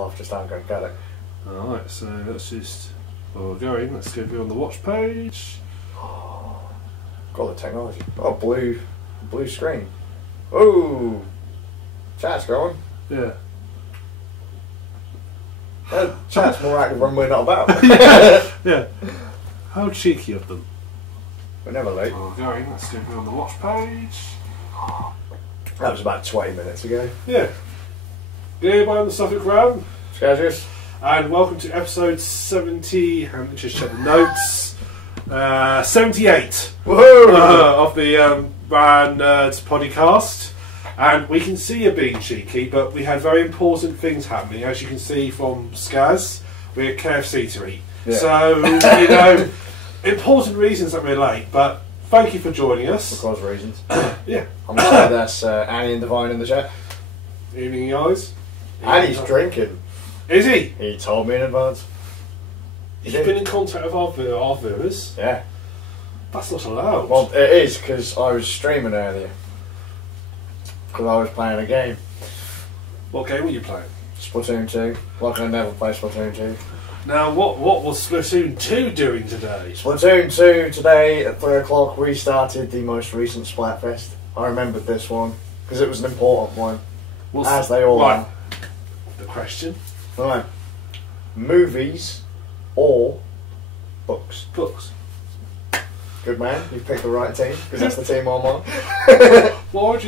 I'll just go and get it. Alright, so let's just, while we're going, let's go on the watch page. Got the technology. Oh, blue screen. Oh, chat's going. Yeah. Chat's more active when we're not about. Yeah. How cheeky of them. We're never late. While we're going, let's go on the watch page. That was about 20 minutes ago. Yeah. Good evening on the Suffolk Ground. Skazz. And welcome to episode 70, and just check the notes, 78 of the Brand Nerds podcast. And we can see you being cheeky, but we had very important things happening. As you can see from Skazz, we had KFC to eat. Yeah. So, you know, important reasons that we're late, but thank you for joining us. Because reasons. Yeah. I'm going to say that's Annie and Divine in the chat. Evening, guys. Annie's drinking. Is he? He told me in advance. He's been in contact with our viewers? Yeah. That's not allowed. Well, it is, because I was streaming earlier. Because I was playing a game. What game were you playing? Splatoon 2. Like I never play Splatoon 2. Now, what was Splatoon 2 doing today? Splatoon 2 today at 3 o'clock we started the most recent Splatfest. I remembered this one, because it was an important one. As they all are. The question? Right. Movies or books? Books. Good man, you've picked the right team, because that's the team I'm on. Why would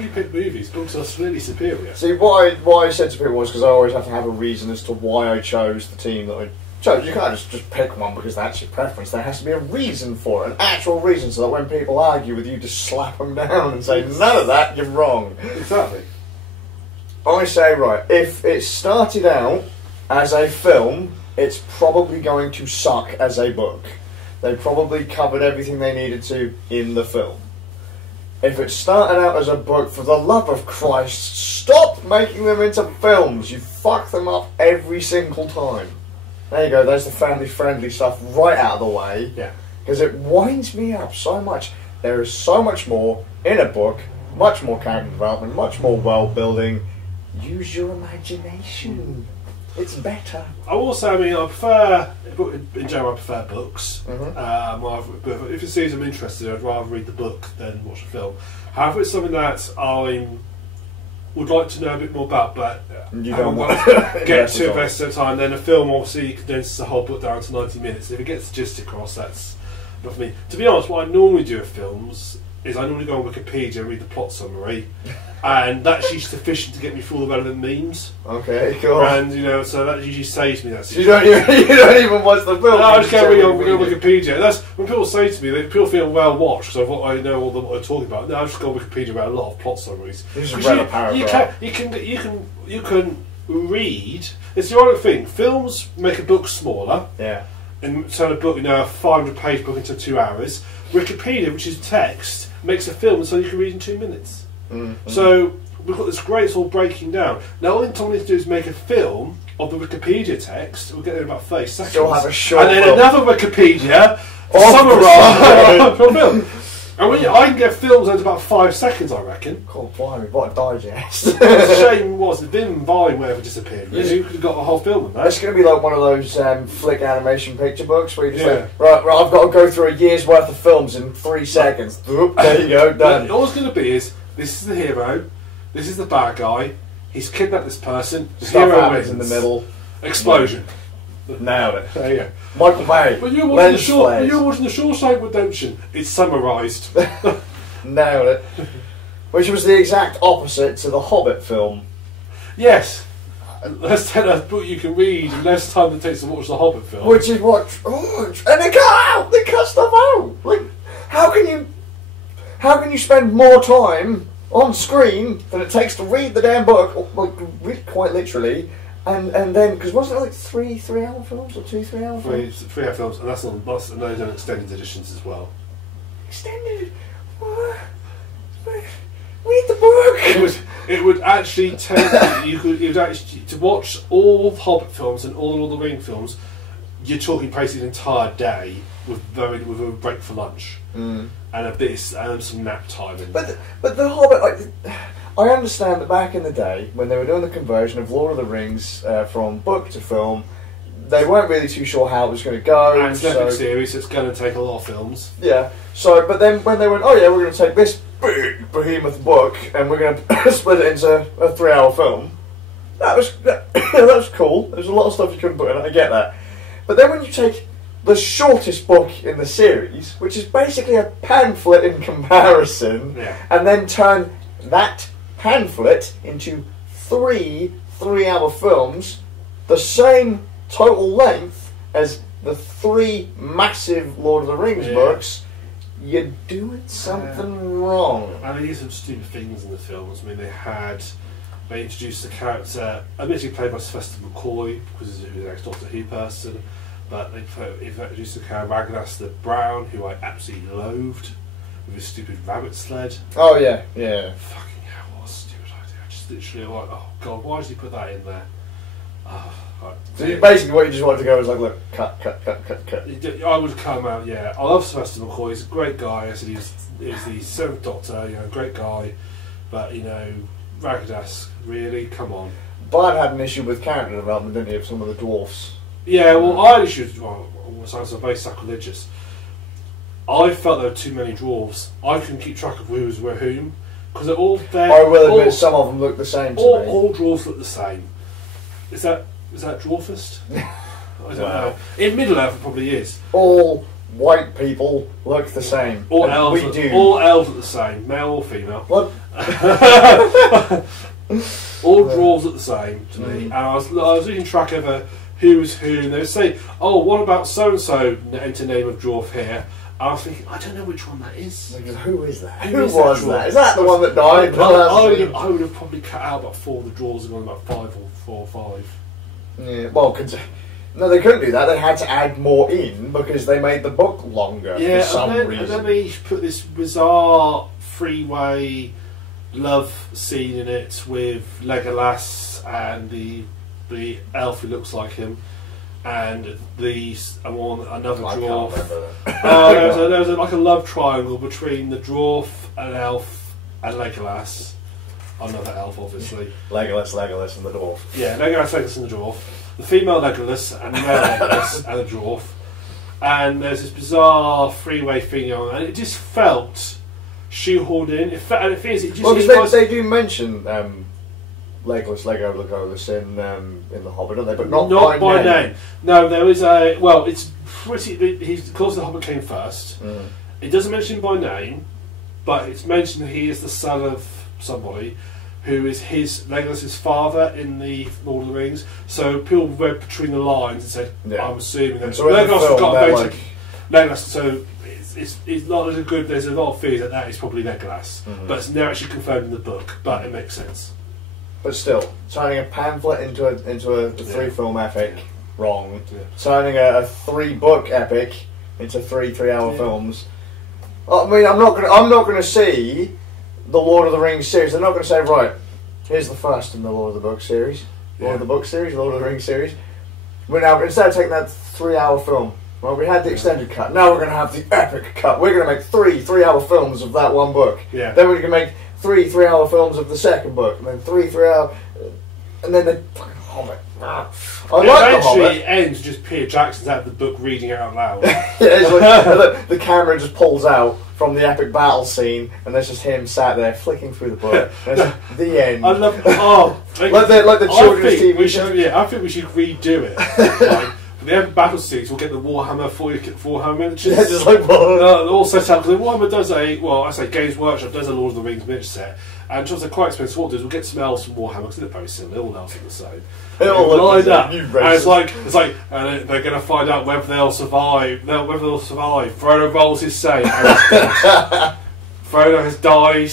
you pick movies? Books are really superior. See, what I said to people was because I always have to have a reason as to why I chose the team that I chose. You can't just pick one because that's your preference. There has to be a reason for it, an actual reason, so that when people argue with you, just slap them down and say, none of that, you're wrong. Exactly. I say, right, if it started out as a film, it's probably going to suck as a book. They probably covered everything they needed to in the film. If it started out as a book, for the love of Christ, stop making them into films. You fuck them up every single time. There you go, there's the family-friendly stuff right out of the way. Yeah. Because it winds me up so much. There is so much more in a book, much more character development, much more world-building. Use your imagination. It's better. I will say, I mean, I prefer, in general, I prefer books. Mm-hmm. If it seems I'm interested, I'd rather read the book than watch the film. However, it's something that I would like to know a bit more about, but you I don't want want to get to invest some time. Then a film obviously condenses the whole book down to 90 minutes. If it gets the gist across, that's not for me. To be honest, what I normally do with films is I normally go on Wikipedia and read the plot summary, and that's usually sufficient to get me through all the relevant memes. Okay, cool. And you know, so that usually saves me that. So you don't even watch the film. No, I just go read on Wikipedia. That's when people say to me, people feel well watched because I know all what they're talking about. No, I just go on Wikipedia about a lot of plot summaries. You just read a paragraph. You can read. It's the other thing. Films make a book smaller. Yeah. And turn a book, a 500-page book into 2 hours. Wikipedia, which is text, makes a film so you can read in 2 minutes. Mm-hmm. So we've got this great sort of breaking down. Now all Tom needs to do is make a film of the Wikipedia text. We'll get there in about 30 seconds. Still have a short and then film. another Wikipedia to summarise for a film. And I can get films in about 5 seconds, I reckon. God, blimey, what a digest. It's a shame was the Vim Vine wherever disappeared. You could have got a whole film of that. It's going to be like one of those flick animation picture books where you just like, right, I've got to go through a year's worth of films in 3 seconds. There you go, done. All it's going to be is, this is the hero, this is the bad guy, he's kidnapped this person, the Stuff hero happens wins. in the middle. Explosion. Nailed it. There you go. Michael Bay. But you're watching the Shawshank Redemption. It's summarised. Nailed it. Which was the exact opposite to the Hobbit film. Yes. Less time a book you can read and less time it takes to watch the Hobbit film. Which is what... Oh, and they cut out! They cut stuff out! Like, how can you spend more time on screen than it takes to read the damn book, like, read quite literally, and then, because wasn't it like 3-hour films or 2-3-hour films? 3 hour films, and and they've done extended editions as well. Extended? What? Read the book! It would actually take to watch all the Hobbit films and all the Lord of the Ring films. You're talking basically an entire day with a break for lunch and a bit and some nap time. But the Hobbit, like, I understand that back in the day, when they were doing the conversion of Lord of the Rings from book to film, they weren't really too sure how it was going to go. And it's an epic series, it's going to take a lot of films. Yeah. So, but then when they went, oh yeah, we're going to take this big behemoth book and we're going to split it into a 3-hour film. That was cool. There's a lot of stuff you couldn't put in it. I get that. But then when you take the shortest book in the series, which is basically a pamphlet in comparison, and then turn that pamphlet into 3-hour films, the same total length as the 3 massive Lord of the Rings books, you're doing something wrong. And they used some stupid things in the films. I mean, they introduced the character, admittedly played by Sylvester McCoy, because he's an ex-Doctor Who person, but they introduced the character Ragnas the Brown, who I absolutely loathed, with his stupid rabbit sled. Oh yeah, yeah. Fucking hell, what a stupid idea. I just literally like, oh god, why did he put that in there? So basically what you just wanted to go was like, look, cut. I would come out, yeah. I love Sylvester McCoy, he's a great guy. I said he's the 7th Doctor, great guy, but Ragnas, really, come on. Bard had an issue with character development, didn't he, of some of the dwarfs? Yeah, well, I had issues, sounds very sacrilegious. I felt there were too many dwarves. I couldn't keep track of who was where whom, because they're all there. I will admit, some of them look the same to me. All dwarves look the same. Is that dwarfist? I don't know. In Middle-earth it probably is. All white people look the same. All elves look the same, male or female. What? All dwarves look the same to me. And I was losing track of who was who, and they would say, oh, what about so-and-so, enter name of dwarf here. I was thinking, I don't know which one that is. Who is that? Who was that? Is that the one that died? I would have probably cut out about 4 of the dwarves and gone about 5 or 5. Yeah, well, no, they couldn't do that. They had to add more in because they made the book longer for some reason. And then they put this bizarre freeway love scene in it with Legolas and the elf who looks like him. And another dwarf. There was like a love triangle between the dwarf, an elf, and Legolas. Another elf, obviously. Legolas, and the dwarf. Yeah, Legolas, and the dwarf. The female Legolas, and the male Legolas, and the dwarf. And there's this bizarre freeway thing on, and it just felt shoehorned in. Because they do mention Legolas in the Hobbit, don't they? But not by name. No, there is a. Well, it's pretty. Of course, the Hobbit came first. It doesn't mention him by name, but it's mentioned that he is the son of somebody who is Legolas's father in the Lord of the Rings. So people read between the lines and said, "I'm assuming that Legolas got invented." Legolas. So it's not as good. There's a lot of theories that is probably Legolas, but it's never actually confirmed in the book. But it makes sense. But still, turning a pamphlet into a 3-film epic, wrong. Yeah. Turning a 3-book epic into 3-hour films. I mean, I'm not gonna see the Lord of the Rings series. They're not gonna say, right, here's the first in the Lord of the Book series, Lord of the Book series, Lord of the Rings series. We're now, instead of taking that 3-hour film, well, we had the extended cut. Now we're gonna have the epic cut. We're gonna make 3-hour films of that one book. Yeah. Then we're gonna make 3-hour films of the second book, and then 3-hour, and then the Hobbit. Eventually it ends just Peter Jackson's out of the book reading it out loud. It's like, the camera just pulls out from the epic battle scene, and there's just him sat there flicking through the book. And it's the end. I love like the children's TV show. I think we should redo it. Like, for the epic battle scenes, we'll get the Warhammer miniatures. Yeah, just like all set up, because Warhammer does Games Workshop does a Lord of the Rings miniature set, and just they're quite expensive. What we'll do is we'll get some elves from Warhammer because they're very similar. All elves are the same. Lined up, and it's like, and they're going to find out whether they'll survive. Frodo rolls his save. Frodo has died.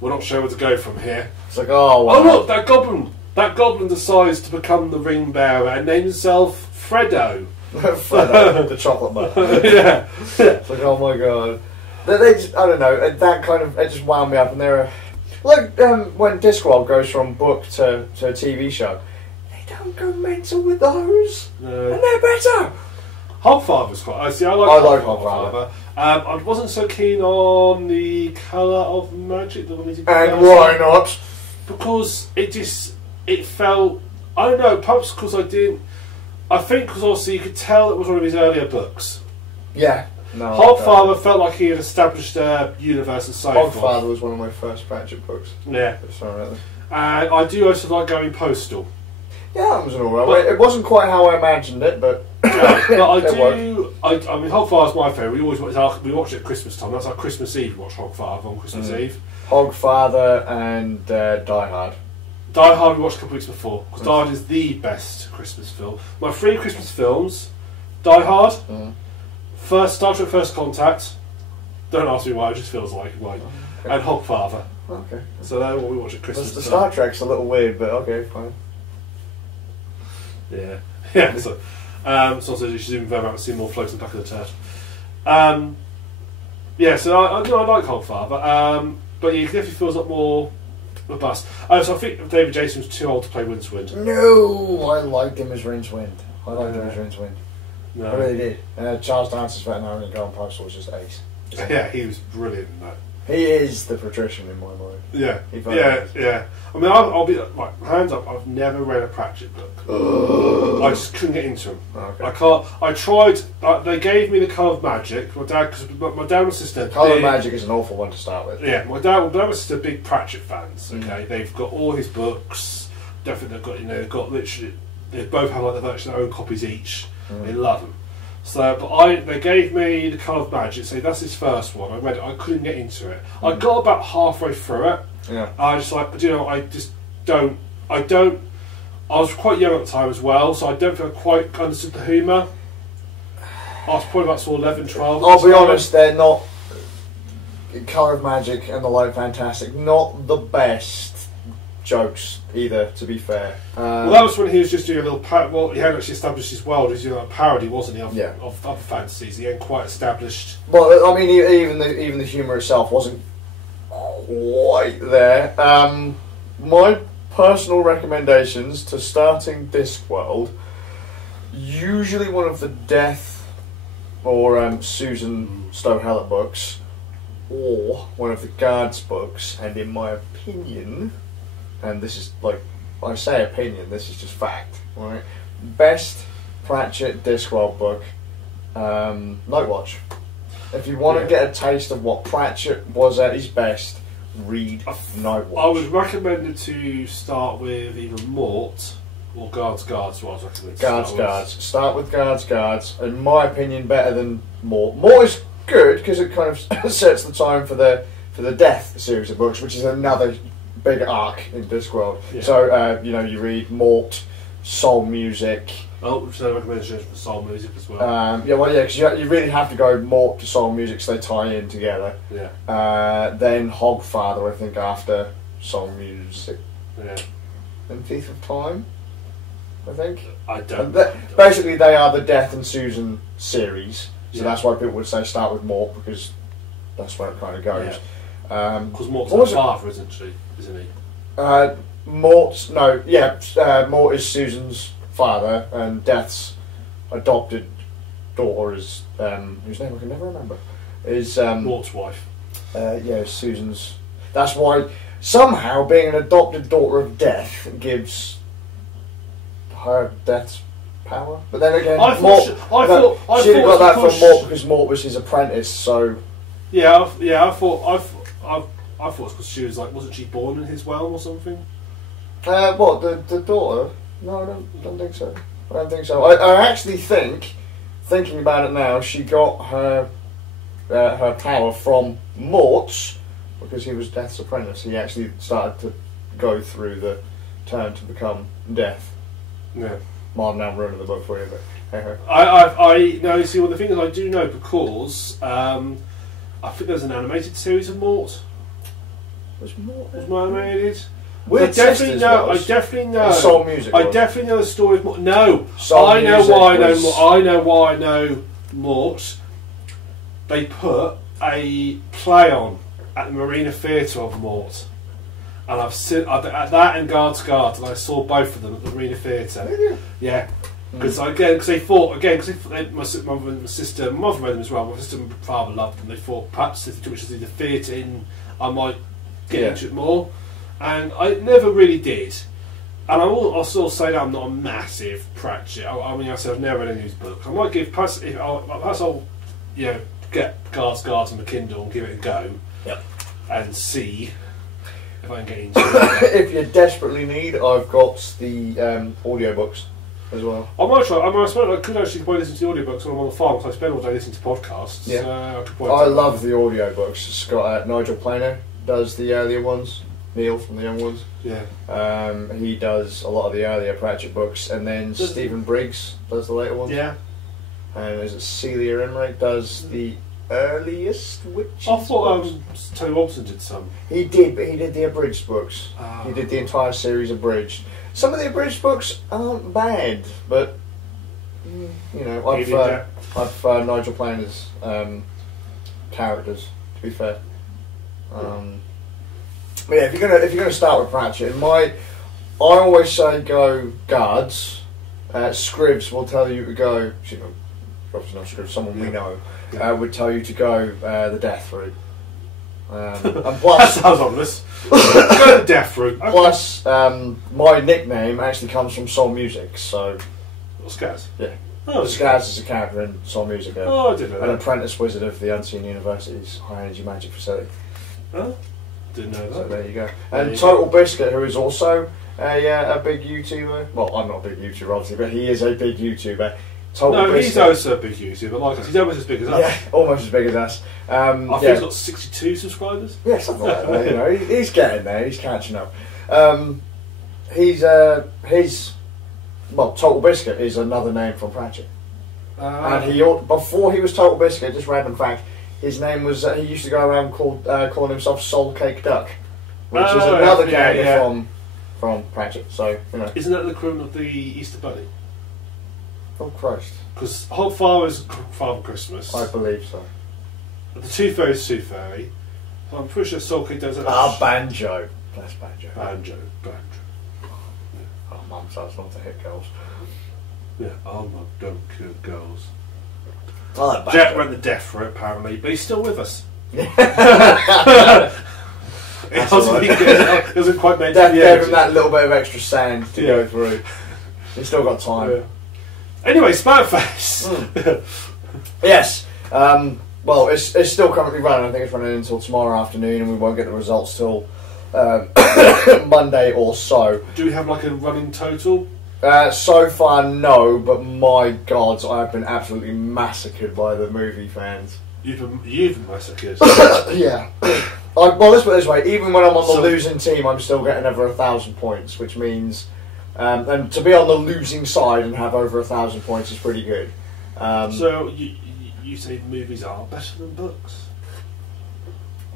We're not sure where to go from here. It's like, oh wow. Oh look, that goblin! That goblin decides to become the ring bearer and name himself Freddo. Freddo, the chocolate man. Yeah. It's like, oh my god. They just, I don't know, that kind of, it just wound me up, and they're like when Discworld goes from book to a TV show, they don't go mental with those, and they're better. Hogfather's quite. I like Hogfather. I wasn't so keen on the colour of magic. And why not? Because it felt. I don't know. Perhaps because I didn't. I think because obviously you could tell it was one of his earlier books. Yeah. No. Hogfather felt like he had established a universe and so forth. Hogfather was one of my first Pratchett books. Yeah. Sorry. And I do also like going postal. Yeah, that was an alright. It wasn't quite how I imagined it, but yeah, but I do. I mean, Hogfather's my favourite. We watch it at Christmas time. That's our Christmas Eve. We watch Hogfather on Christmas Eve. Hogfather and Die Hard. Die Hard we watched a couple of weeks before because Die Hard is the best Christmas film. My 3 Christmas films: Die Hard, First Star Trek First Contact. Don't ask me why. It just feels like right. Okay. And Hogfather. Okay. So that's what we watch at Christmas. The Star Trek's a little weird, but okay, fine. Yeah. Yeah. So you should even very much see more floats in the back of the turd. Yeah. So I like Hogfather. But yeah, he definitely feels like more robust. So I think David Jason was too old to play Rincewind. No, I liked him as Rincewind. No. I really did. Charles Dance's veterinarian Garden Postal was just ace. Yeah, he was brilliant in that. He is the patrician in my mind. Yeah, yeah. I mean, I'll be like, hands up. I've never read a Pratchett book. I just couldn't get into them. Okay. I can't. I tried. They gave me the Colour of Magic. My dad and my sister. Colour of Magic is an awful one to start with. Yeah, my dad and my sister are big Pratchett fans. Okay, they've got all his books. Definitely, they've got literally. They both have like their own copies each. They love them. So, but they gave me the Colour of Magic. So that's his first one. I read it. I couldn't get into it. I got about halfway through it. Yeah. I just like, I just don't. I was quite young at the time as well, so I don't think I quite understood the humour. I was probably about 11, 12. I'll be honest, they're not. Colour of Magic and the Light Fantastic, not the best jokes either, to be fair. Well, that was when he was just doing a little he hadn't actually established his world. He was doing a parody, wasn't he, of other fantasies. He hadn't quite established. Well, I mean, even the humour itself wasn't quite there. My personal recommendations to starting Discworld, usually one of the Death or Susan Stowe-Hellett books, or one of the Guards books, and in my opinion, and this is like, I say opinion, this is just fact, right? Best Pratchett Discworld book, Nightwatch. If you want to get a taste of what Pratchett was at his best, read Nightwatch. I was recommended to start with either Mort or Guards. What I was recommended. Guards. Start with Guards. In my opinion, better than Mort. Mort is good because it kind of sets the time for the Death series of books, which is another big arc in Discworld. Yeah. So you read Mort, Soul Music. Oh, which is a recommendation for Soul Music as well. Because you really have to go Mort to Soul Music so they tie in together. Yeah. Then Hogfather, I think, after Soul Music. Yeah. Then Thief of Time, I think. I don't. Basically, they are the Death and Susan series, so that's why people would say start with Mort, because that's where it kind of goes. Because Mort's her father, isn't he? Mort is Susan's father, and Death's adopted daughter is whose name I can never remember is Mort's wife. Susan's. That's why somehow being an adopted daughter of Death gives her Death's power. But then again, I thought she got that from Mort because Mort was his apprentice. So I thought it's because she was like, wasn't she born in his realm or something? What, the daughter? No, I don't think so. I actually think, thinking about it now, she got her power from Mort, because he was Death's apprentice. He actually started to go through the turn to become Death. Yeah. Well, I'm now ruining the book for you, but hey. I know. See, the thing is, I do know because I think there's an animated series of Mort. Was Mort animated? I definitely know. Soul Music. I definitely know the story of Mort. No, I know why I know Mort. They put a play on at the Marina Theatre of Mort, and I've seen at that and Guards, and I saw both of them at the Marina Theatre. Really? Yeah, Because they thought my mother and my sister, my mother read them as well. My sister and father loved them. They thought perhaps if the theatre in, I might get into it more, and I never really did. And I'll still say that I'm not a massive Pratchett. I mean, I said I've never read any of his books. I might give perhaps I'll get Guards on the Kindle and give it a go, and see if I can get into it. If you desperately need, I've got the audiobooks as well. I might try. I could actually probably listen to the audiobooks when I'm on the farm, because I spend all day listening to podcasts. Yeah. I love the audiobooks. It's got Nigel Planer does the earlier ones. Neil from the Young Ones. Yeah. He does a lot of the earlier Pratchett books, and then Stephen Briggs does the later ones. Yeah. And is it Celia Emmerich does the earliest witches? I thought Tony Robson did some. He did, but he did the abridged books. He did the entire series abridged. Some of the abridged books aren't bad, but you know, I've Nigel Planer's characters, to be fair. But yeah, if you're gonna start with Pratchett, I always say go Guards. Scribs will tell you to go. Obviously not Scribs. Someone we know would tell you to go the Death route. And plus, that sounds obvious. Go the Death route. Okay. Plus, my nickname actually comes from Soul Music. So, Skazz. Yeah. Oh, Skazz is a character in Soul Music. I didn't know that. An apprentice wizard of the Unseen University's high energy magic facility. Oh. Didn't know that. So there you go. And Total Biscuit, who is also a big YouTuber. Well, I'm not a big YouTuber, obviously, but he is a big YouTuber. He's also a big YouTuber, like us. He's almost as big as us. Yeah, almost as big as us. I think he's got 62 subscribers. Yeah, something like that. You know, he's getting there. He's catching up. Total Biscuit is another name from Pratchett. And before he was Total Biscuit, just random fact. His name was, he used to go around calling himself Soul Cake Duck, which is another character from Pratchett, so, you know. Isn't that the equivalent of the Easter Bunny? Oh, Christ. Because Hot Father is Father Christmas. I believe so. The Tooth Fairy is Tooth Fairy. So I'm pretty sure Soul Cake does that. Banjo. That's Banjo. Banjo. Yeah. Oh, Mum starts not to hit girls. Yeah, Mum, don't kill girls. Jet went the death for it, apparently, but he's still with us. It wasn't quite meant to be. Gave him yeah. that little bit of extra sand to go through. He's still got time. Yeah. Anyway, Splatfest. Yes. Well, it's still currently running. I think it's running until tomorrow afternoon, and we won't get the results till Monday or so. Do we have like a running total? So far, no, but my God, I've been absolutely massacred by the movie fans. You've been massacred. Yeah. Well, let's put it this way: even when I'm on the losing team, I'm still getting over 1,000 points, which means, and to be on the losing side and have over 1,000 points is pretty good. So you say movies are better than books?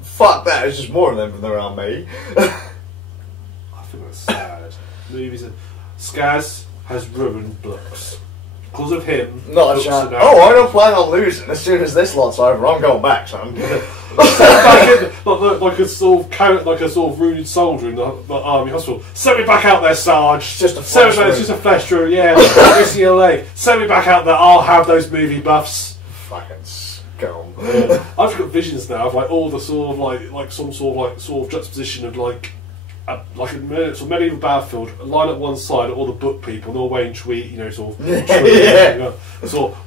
Fuck that! It's just more of them than there are me. I think that's sad. Movies are. Skazz has ruined books. Because of him. Not a chance. Oh, I don't plan on losing. As soon as this lot's over, I'm going back, son. like a sort of wounded soldier in the army hospital. Send me back out there, Sarge. It's just a flesh wound. It's just a flesh wound, yeah. Missing your leg. Send me back out there. I'll have those movie buffs. Fucking scum. Yeah. I've got visions now of like all the sort of like some sort of juxtaposition of like a medieval battlefield, a line at one side, all the book people, and all wearing sort of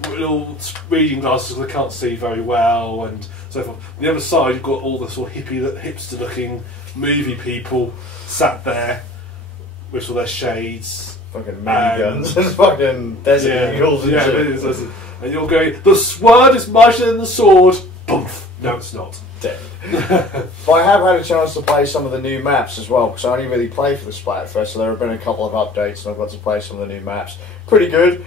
little reading glasses because they can't see very well, and so forth. On the other side, you've got all the sort of hipster-looking movie people sat with all their shades, fucking miniguns, and fucking desert eagles, and shit. And you're going, the sword is mightier than the sword. Boom! No, it's not. Dead. But I have had a chance to play some of the new maps as well, because I only really play for the Splatfest, so there have been a couple of updates and I've got to play some of the new maps. Pretty good.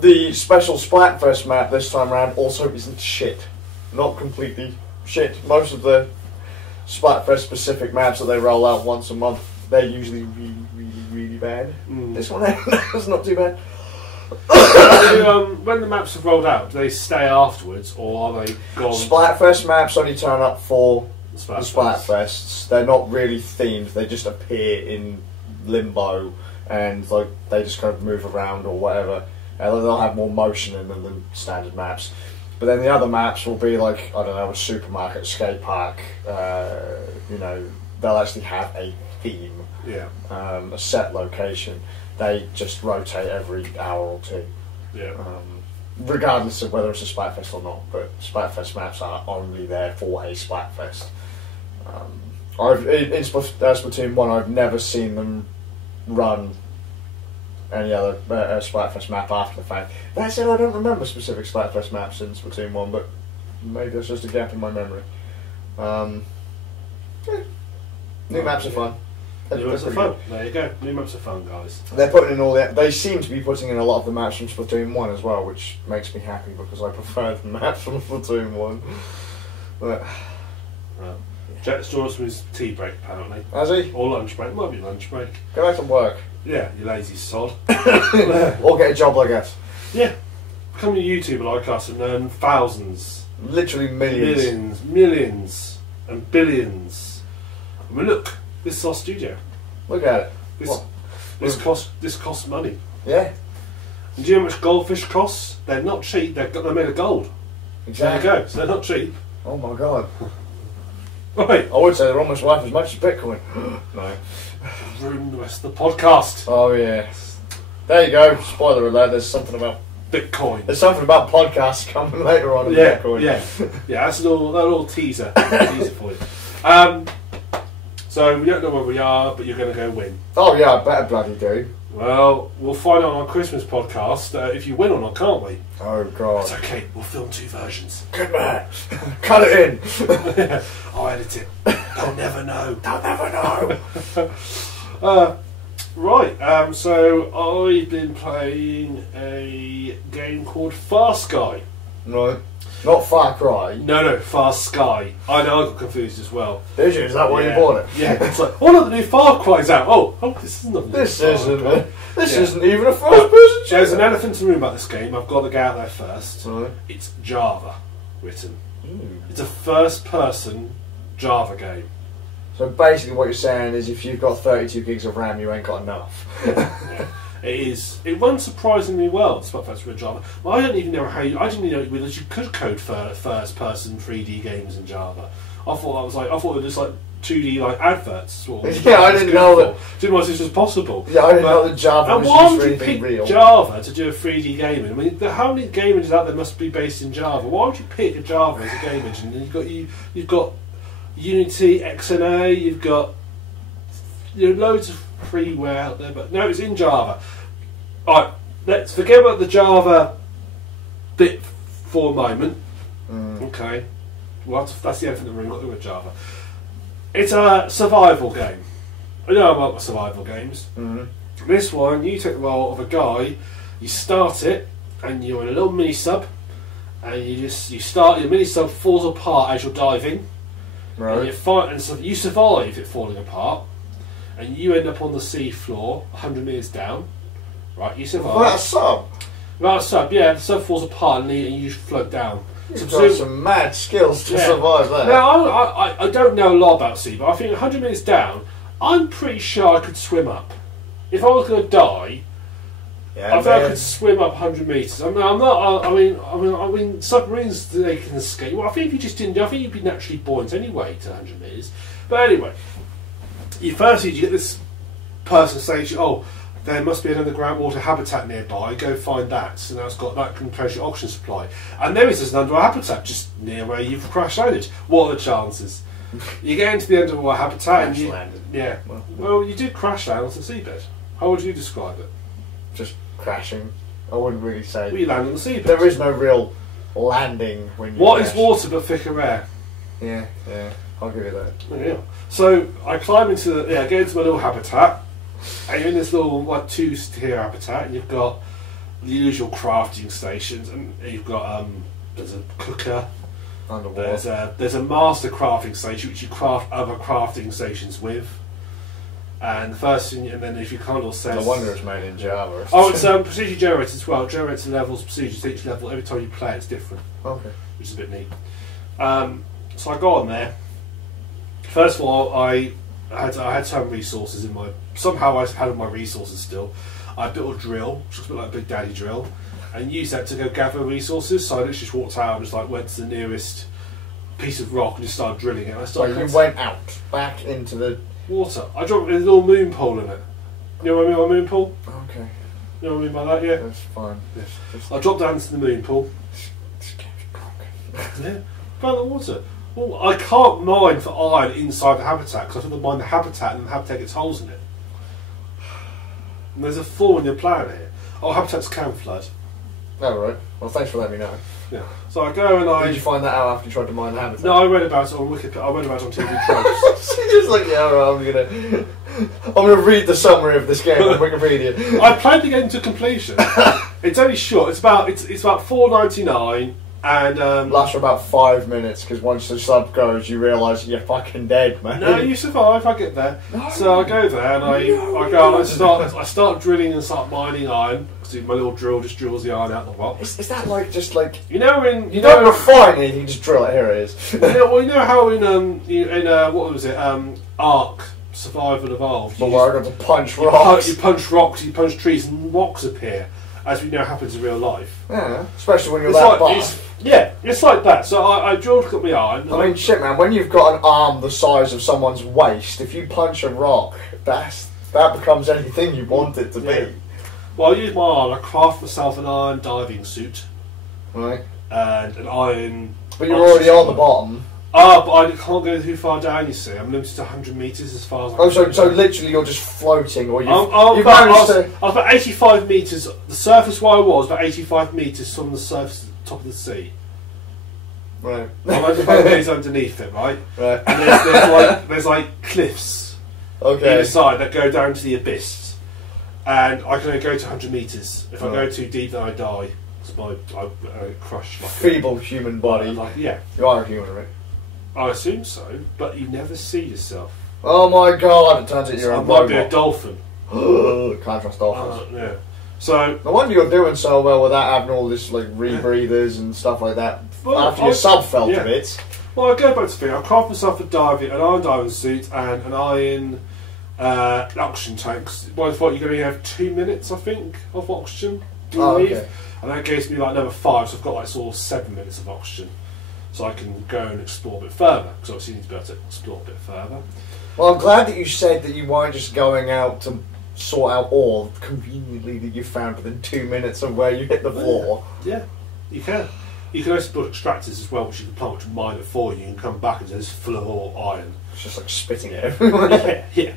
The special Splatfest map this time around also isn't shit. Not completely shit. Most of the Splatfest specific maps that they roll out once a month, they're usually really, really, really bad. This one is not too bad. When the maps have rolled out, do they stay afterwards, or are they gone? Splatfest maps only turn up for the Splatfests. They're not really themed, they just appear in limbo and like they just kind of move around or whatever. They'll have more motion in them than standard maps. But then the other maps will be like, I don't know, a supermarket, skate park. You know, they'll actually have a theme, a set location. They just rotate every hour or two. Yeah. Regardless of whether it's a Splatfest or not, but Splatfest maps are only there for a Splatfest. In Splatoon 1, I've never seen them run any other Splatfest map after the fact. That said, I don't remember specific Splatfest maps in Splatoon 1, but maybe there's just a gap in my memory. New maps are fun. New maps are fun. There you go. New maps are fun, guys. They're putting in all the. They seem to be putting in a lot of the maps from Splatoon 1 as well, which makes me happy because I prefer the maps from Splatoon 1. But Jet's draws from his tea break, apparently. Has he? Or lunch break. Might be lunch break. Go back to work. Yeah, you lazy sod. Or get a job like us. Yeah. Become a YouTuber like us and earn thousands. Literally millions. Millions, and billions. I mean, look, this is our studio. Look at it. This costs money. Yeah. And do you know how much goldfish costs? They're not cheap. They're made of gold. Exactly. There you go. So they're not cheap. Oh my god. Right. I would say they're almost worth as much as Bitcoin. No. Ruin the rest of the podcast. Oh yeah. There you go. Spoiler alert. There's something about Bitcoin. There's something about podcasts coming later on in Bitcoin. Yeah. That's a little teaser. Teaser for you. So we don't know where we are, but you're going to go win. Oh yeah, I better bloody do. Well, we'll find out on our Christmas podcast if you win or not, can't we? Oh god. It's okay. We'll film 2 versions. Good man. Cut it in. I'll edit it. They'll never know. They'll never know. Right. So I've been playing a game called Farsky. Right. Not Far Cry. No, Farsky. I know, I got confused as well. Did you? Is that why you bought it? Yeah. It's like, oh look, the new Far Cry's out. Oh, this isn't This isn't even a first-person shooter. There's an elephant in the room about this game. I've got to get out there first. Right. It's Java written. It's a first-person Java game. So basically what you're saying is if you've got 32 gigs of RAM, you ain't got enough. Yeah. It is. It runs surprisingly well, despite the fact it's in Java. Well, I don't even know how you. I didn't even know that you could code for first-person 3D games in Java. I thought it was just like 2D like adverts. Yeah, I didn't know that. Didn't realize this was possible. Yeah, I didn't know that Java was used for for anything real. Java to do a 3D game. I mean, how many game engines out there must be based in Java? Why would you pick a Java as a game engine? And you've got Unity, XNA, you've got loads of freeware out there, but no, it's in Java. Alright, let's forget about the Java bit for a moment. Okay, that's the elephant in the room, not the word Java. It's a survival game. I know about survival games. This one, you take the role of a guy, you start it, and you're in a little mini sub, and you start, your mini sub falls apart as you're diving. Right. And you survive it falling apart, and you end up on the sea floor, 100 metres down. Right, you survive. Without a sub? Without a sub, yeah. The sub falls apart and you float down. You've got some mad skills to survive there. Now, I don't know a lot about sea, but I think 100 metres down, I'm pretty sure I could swim up. If I was going to die, I think I could swim up 100 metres. I mean, submarines, they can escape. Well, I think if you just didn't, I think you'd be naturally buoyant anyway to 100 metres. But anyway, you get this person saying, oh, there must be another groundwater habitat nearby, go find that. So now that can replace your oxygen supply. And there is an underwater habitat just near where you've crash landed. What are the chances? You get into the underwater habitat and you did crash land on the seabed. How would you describe it? Just crashing. I wouldn't really say. Well, you land on the seabed. There is no real landing when you What crash. is water but thicker air? Yeah, I'll give you that. Yeah. So I climb into get into my little habitat, and you're in this little like 2-tier habitat, and you've got the usual crafting stations, and you've got there's a cooker. Underwater. There's a master crafting station which you craft other crafting stations with. And the first thing, and then if you can't all says, No wonder it's made in Java. Oh, it's procedure generated as well. Generates levels, procedures each level. Every time you play, it's different. Okay. Which is a bit neat. So I got on there. First of all, I had some resources in my somehow I had all my resources still. I built a drill, which was a bit like a Big Daddy drill, and used that to go gather resources. So I literally just walked out and just like went to the nearest piece of rock and just started drilling it. And I started. So you went out back into the water. I dropped a little moon pool in it. You know what I mean by moon pool? Okay. You know what I mean by that? Yeah. That's fine. I dropped down into the moon pool. Yeah. Found the water. Well, I can't mine for iron inside the habitat because I have to mine the habitat and the habitat gets holes in it. And there's a flaw in your plan here. Oh, habitats can flood. Oh, right. Well, thanks for letting me know. Yeah. So I go and Did you find that out after you tried to mine the habitat? No, I read about it on Wikipedia. I read about it on TV Tropes. So you're just like, yeah, alright, I'm gonna read the summary of this game on Wikipedia. I played the game to completion. It's only short. It's about $4.99 and lasts for about 5 minutes because once the sub goes, you realise you're fucking dead, man. No, you survive. I get there. No, so I go there and I start drilling and start mining iron. So my little drill just drills the iron out the rock. Is that like just like you know when you don't refine anything, you just drill it? Here it is. You know how in what was it Ark Survival and Evolved? But I got to punch rocks. You punch rocks, you punch trees, and rocks appear, as we know happens in real life. Yeah, especially when you're that buff. It's like that. So I drilled up my iron. I mean, shit, man. When you've got an arm the size of someone's waist, if you punch a rock, that becomes anything you want it to be. Well, I use my iron. I craft myself an iron diving suit. Right. And an iron. But you're already on the bottom. But I can't go too far down. You see, I'm limited to 100 metres as far as. So literally you're just floating, or I was about 85 metres. The surface where I was about 85 metres from the surface, top of the sea. Right. I'm 85 metres underneath it, right? Right. And there's like cliffs. Okay. Either side that go down to the abyss, and I can only go to 100 metres. If I go too deep, then I die. So I crush like feeble human body. Yeah. You are a human, right? I assume so, but you never see yourself. Oh my god, it turns out you're a robot. I might be a dolphin. Can't trust dolphins. Yeah. So no wonder you're doing so well without having all this like rebreathers and stuff like that. Well, after your sub felt a bit. Well, I go back to the thing. I craft myself an iron diving suit and an iron oxygen tank. By default, you're going to have 2 minutes, I think, of oxygen. Okay. And that gives me like another 5, so I've got like sort of 7 minutes of oxygen. So I can go and explore a bit further, because obviously you need to be able to explore a bit further. Well, I'm glad that you said that you weren't just going out to sort out ore conveniently that you found within 2 minutes of where you hit the floor. Yeah, you can. You can also build extractors as well, which you can plant, which mine it for you, and come back and it's full of all iron. It's just like spitting it everywhere. Yeah.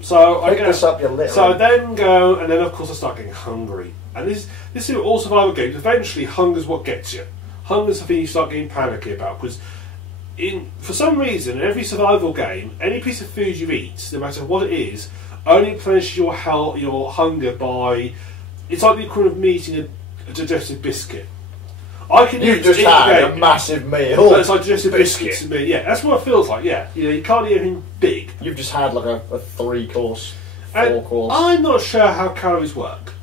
So pick this up your litter. So I then go, and then of course I start getting hungry. And this is all survival games. Eventually, hunger's what gets you. Hunger's the thing you start getting panicky about, because for some reason, in every survival game, any piece of food you eat, no matter what it is, only replenishes your hunger by. It's like the equivalent of me eating a digestive biscuit. You just had a massive meal. So it's like digestive biscuits to me. Yeah, that's what it feels like. Yeah, you can't eat anything big. You've just had like a 3-course, 4-course. I'm not sure how calories work,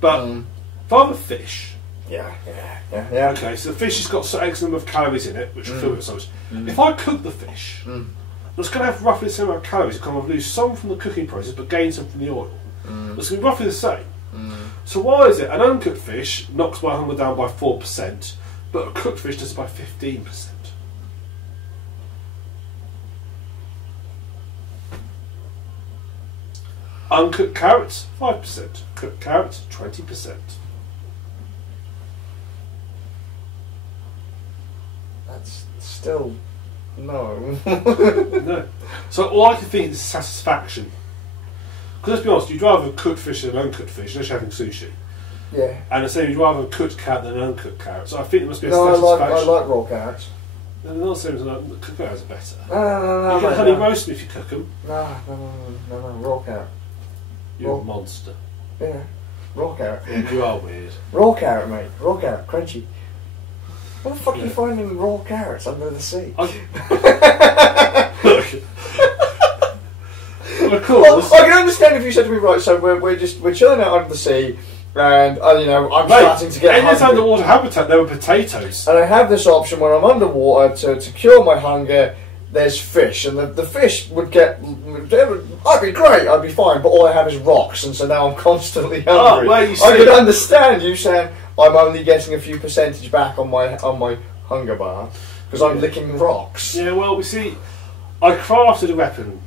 but if I have a fish. Yeah. Okay, so the fish has got X number of calories in it, which will fill it so much. If I cook the fish, it's going to have roughly the same amount of calories. It's going to lose some from the cooking process, but gain some from the oil. It's going to be roughly the same. So why is it an uncooked fish knocks my hunger down by 4%, but a cooked fish does it by 15%? Uncooked carrots, 5%. Cooked carrots, 20%. That's still no. No. So all I can think is satisfaction. Because let's be honest, you'd rather a cooked fish than an uncooked fish, unless you're having sushi. Yeah. And the same, you'd rather a cooked carrot than an uncooked carrot. So I think there must be a satisfaction. satisfaction. I like raw carrots. No, they're not the same as cooked carrots are better. No. You can honey roast them if you cook them. No, raw carrot. You're a monster. Yeah. Raw carrot. Yeah, you are weird. Raw carrot, mate. Raw carrot. Crunchy. What the fuck are you finding raw carrots under the sea? Of course. Well, I can understand if you said to me, right, so we're chilling out under the sea, and I'm starting to get in this hungry. underwater habitat there were potatoes. And I have this option where I'm underwater to cure my hunger. there's fish, and the fish would get. I'd be great, I'd be fine, but all I have is rocks, and so now I'm constantly hungry. Oh, well, you see, I could understand you saying I'm only getting a few percentage back on my hunger bar because I'm licking rocks. Yeah, well, we see, I crafted a weapon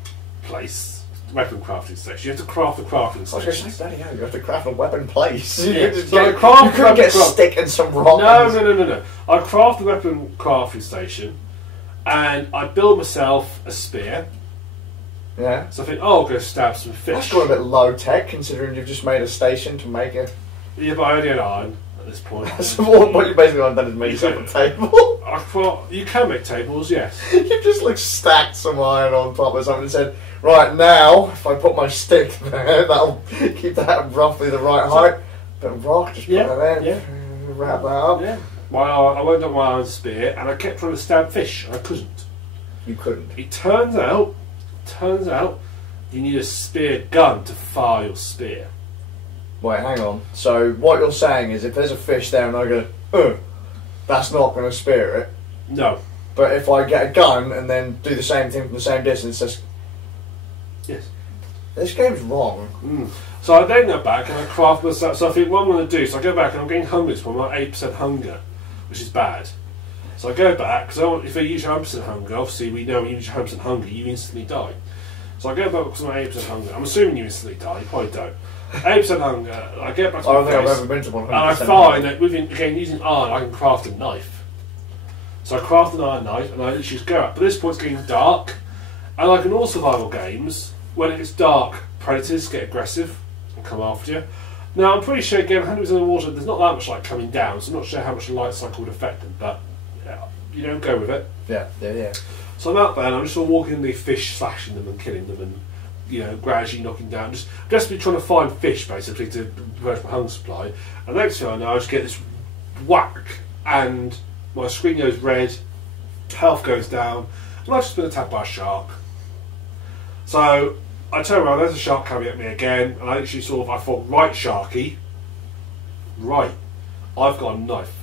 crafting station. You have to craft the crafting station. I was going to say, bloody hell, you have to craft a weapon place. Yeah. You couldn't get a stick and some rocks. No. I craft the weapon crafting station, and I build myself a spear. Yeah. So I think, oh, I'll go stab some fish. That's got a bit low tech, considering you've just made a station to make it. Yeah, but I only had iron at this point. So what you basically done is make yourself a table. I thought, you can make tables, yes. You've just like stacked some iron on top of something and said, right now, if I put my stick there, that'll keep that roughly the right height. Bit of rock, just put it there, wrap that up. Yeah. I went on my iron spear, and I kept trying to stab fish, and I couldn't. You couldn't. It turns out, you need a spear gun to fire your spear. Wait, hang on. So what you're saying is, if there's a fish there and I go, that's not going to spear it. No. But if I get a gun and then do the same thing from the same distance, that's... Yes. This game's wrong. So I then go back and I craft myself. So I think what I'm going to do, so I go back and I'm getting hungry, so I'm at 8% hunger, which is bad. So I go back, because if I use 100% hunger, obviously we know when you use 100% hunger, you instantly die. So I go back because I'm at 8% hunger. I'm assuming you instantly die, you probably don't. 8% hunger, I get back to I my don't think place, I've ever been to 100%. and I find that again, using iron, I can craft a knife. So I craft an iron knife, and I literally just go out. But this point it's getting dark, and like in all survival games, when it gets dark, predators get aggressive and come after you. Now I'm pretty sure, again, 100% of the water, there's not that much light coming down, so I'm not sure how much the light cycle would affect them, but you know, go with it. Yeah. So I'm out there, and I'm just sort of walking the fish, slashing them and killing them, and gradually knocking down, just be trying to find fish basically to purge my hunger supply. And the next thing I know, I just get this whack, and my screen goes red, health goes down, and I've just been attacked by a shark. So I turn around, there's a shark coming at me again, and I actually I thought, right, Sharky, right, I've got a knife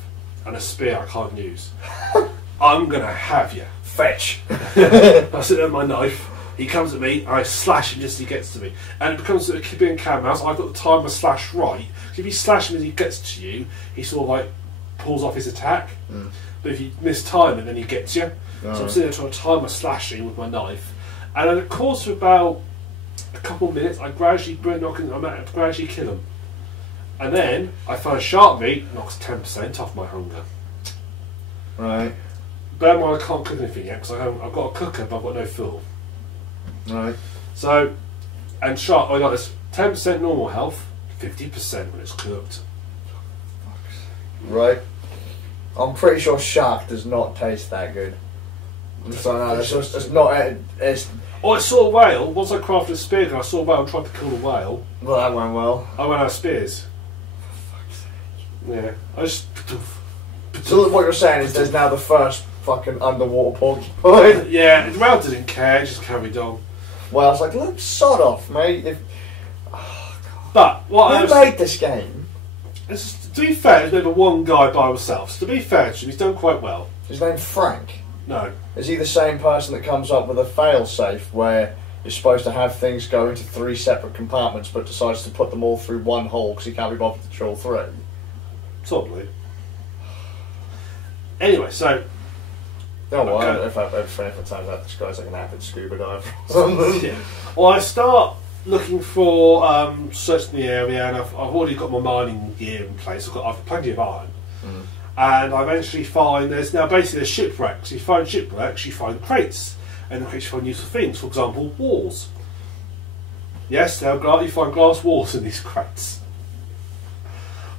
and a spear I can't use. I'm gonna have you. Fetch. I sit there with my knife. He comes at me, I slash him just as he gets to me. And it becomes a being cat mouse. I've got to time my slash right. So if you slash him as he gets to you, he sort of like pulls off his attack. But if you mistime it, then he gets you. So I'm sitting there trying to time my slashing with my knife. And in the course of about a couple of minutes, I gradually kill him. And then I find shark meat knocks 10% off my hunger. Right. Bear in mind I can't cook anything yet because I've got a cooker but I've got no fuel. Right. So, and shark, I got this 10% normal health, 50% when it's cooked. Right. I'm pretty sure shark does not taste that good. So no, it's not. I saw a whale. Once I crafted a spear gun, I saw a whale and tried to kill the whale. Well, that went well. I went out of spears. For fuck's sake. Yeah. I just... So what you're saying is there's now the first fucking underwater porcupine. Yeah, the whale didn't care, it just carried on. Well, I was like, look, sod off, mate. But what Who made this game? To be fair, there's never one guy by himself. So to be fair to him, he's done quite well. His name's Frank. No. Is he the same person that comes up with a fail-safe where you're supposed to have things go into 3 separate compartments but decides to put them all through one hole because he can't be bothered to trawl through? Probably. Anyway, so... Oh, well, I don't know if I've ever times out this guy's like an avid scuba diver or something. Yeah. Well, I start looking for, searching the area, and I've already got my mining gear in place. I've plenty of iron. And I eventually find there's shipwrecks. You find shipwrecks, you find crates, and you find useful things. For example, walls. Yes, you find glass walls in these crates.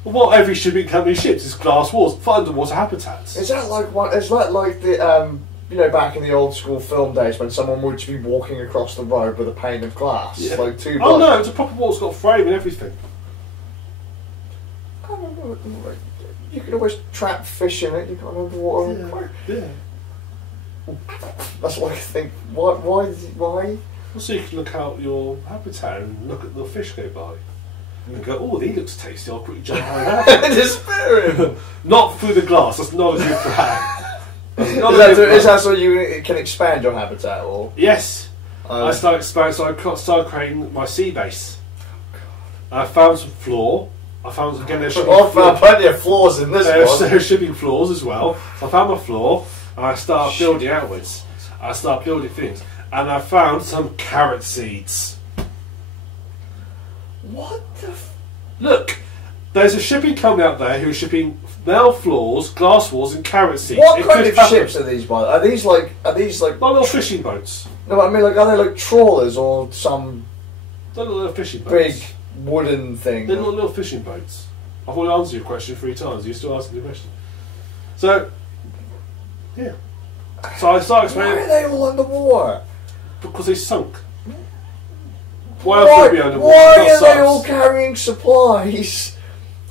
Well, what every shipping company ships is glass walls for underwater habitats. Is that like one? Is that like the back in the old school film days when someone would just be walking across the road with a pane of glass, like two? Oh no, it's a proper wall. It's got a frame and everything. I don't know. You can always trap fish in it. You got an underwater. Yeah. That's what I think. Why? Well, so you can look out your habitat and look at the fish go by. And go, oh, he looks tasty, I'll quickly jump on that. Despair him! Not through the glass, that's not a good plan. Is that so you can expand your habitat, or? Yes. I started expanding, so I started creating my sea base. I found some floor. I found again there's plenty of floors in this one. There's shipping floors as well. So I found my floor and I started building outwards. I started building things, and I found some carrot seeds. What the? Look, there's a shipping company out there who's shipping nail floors, glass walls, and carrot seeds. What kind of ships are these? Are these like? Like little fishing boats? No, I mean, like, are they like trawlers or some? They're little fishing boats. Big wooden thing. They're little fishing boats. I've already answered your question 3 times. You're still asking the question. So, yeah. So I started explaining. Why are they all underwater? Because they sunk. Why else would they be underwater? Why are they all carrying supplies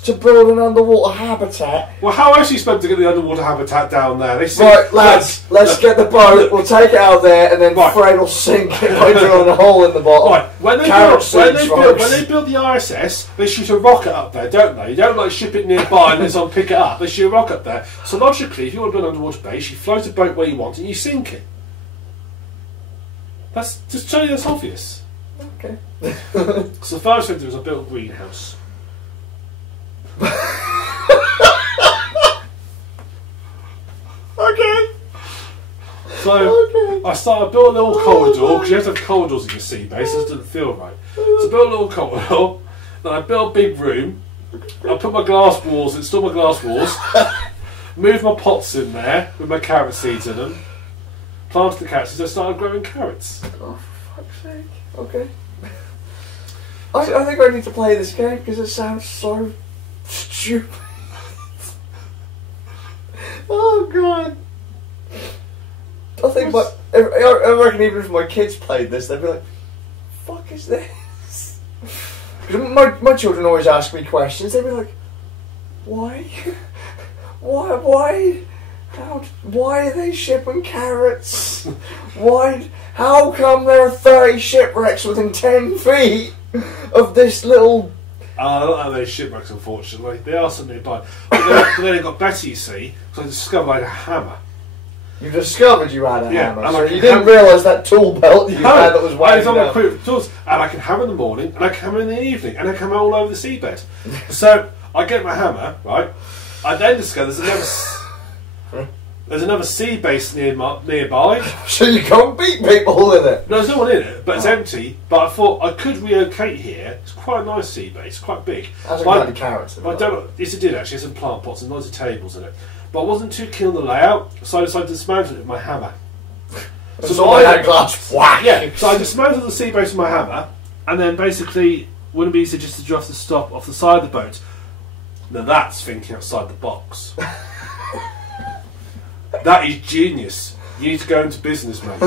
to build an underwater habitat? Well, how else are you supposed to get the underwater habitat down there? Right, lads, let's get the boat, we'll take it out there, and then Fred will sink it by drilling a hole in the bottom. Right, when they build the ISS, they shoot a rocket up there, don't they? You don't like ship it nearby and then pick it up. They shoot a rocket up there. So logically, if you want to build an underwater base, you float a boat where you want and you sink it. That's just totally that's obvious. Okay. So the first thing to do is I built a greenhouse. Okay. So I started building a little corridor, because you have to have corridors in your sea base, it just doesn't feel right. So I built a little corridor, then I built a big room, I put my glass walls, installed my glass walls, moved my pots in there with my carrot seeds in them, planted the carrot seeds, I started growing carrots. Oh, for fuck's sake. Okay. I think I need to play this game because it sounds so stupid. Oh god. I think I reckon even if my kids played this, they'd be like, "Fuck is this?" Because my children always ask me questions. They'd be like, "Why? Why? Why are they shipping carrots? Why? How come there are 30 shipwrecks within 10 feet of this little?" Not those shipwrecks, unfortunately. They are some nearby. But then it got better, you see, because I discovered I had a hammer. You discovered you had a hammer, and so you didn't realise that tool belt you had that was weighing on my tools, and I can hammer in the morning, and I can hammer in the evening, and I can hammer all over the seabed. So I get my hammer, right? I then discover there's another sea base nearby. So you can't beat people in it? No, there's no one in it, but it's empty. But I thought I could relocate here. It's quite a nice sea base, quite big. Has got any carrots in it? Yes, it did actually. Some plant pots and loads of tables in it. But I wasn't too keen on the layout, so I decided to dismantle it with my hammer. So I had glass whack. Yeah, so I dismantled the sea base with my hammer, and then basically wouldn't it be easy just to draft the stop off the side of the boat. Now that's thinking outside the box. That is genius. You need to go into business, man.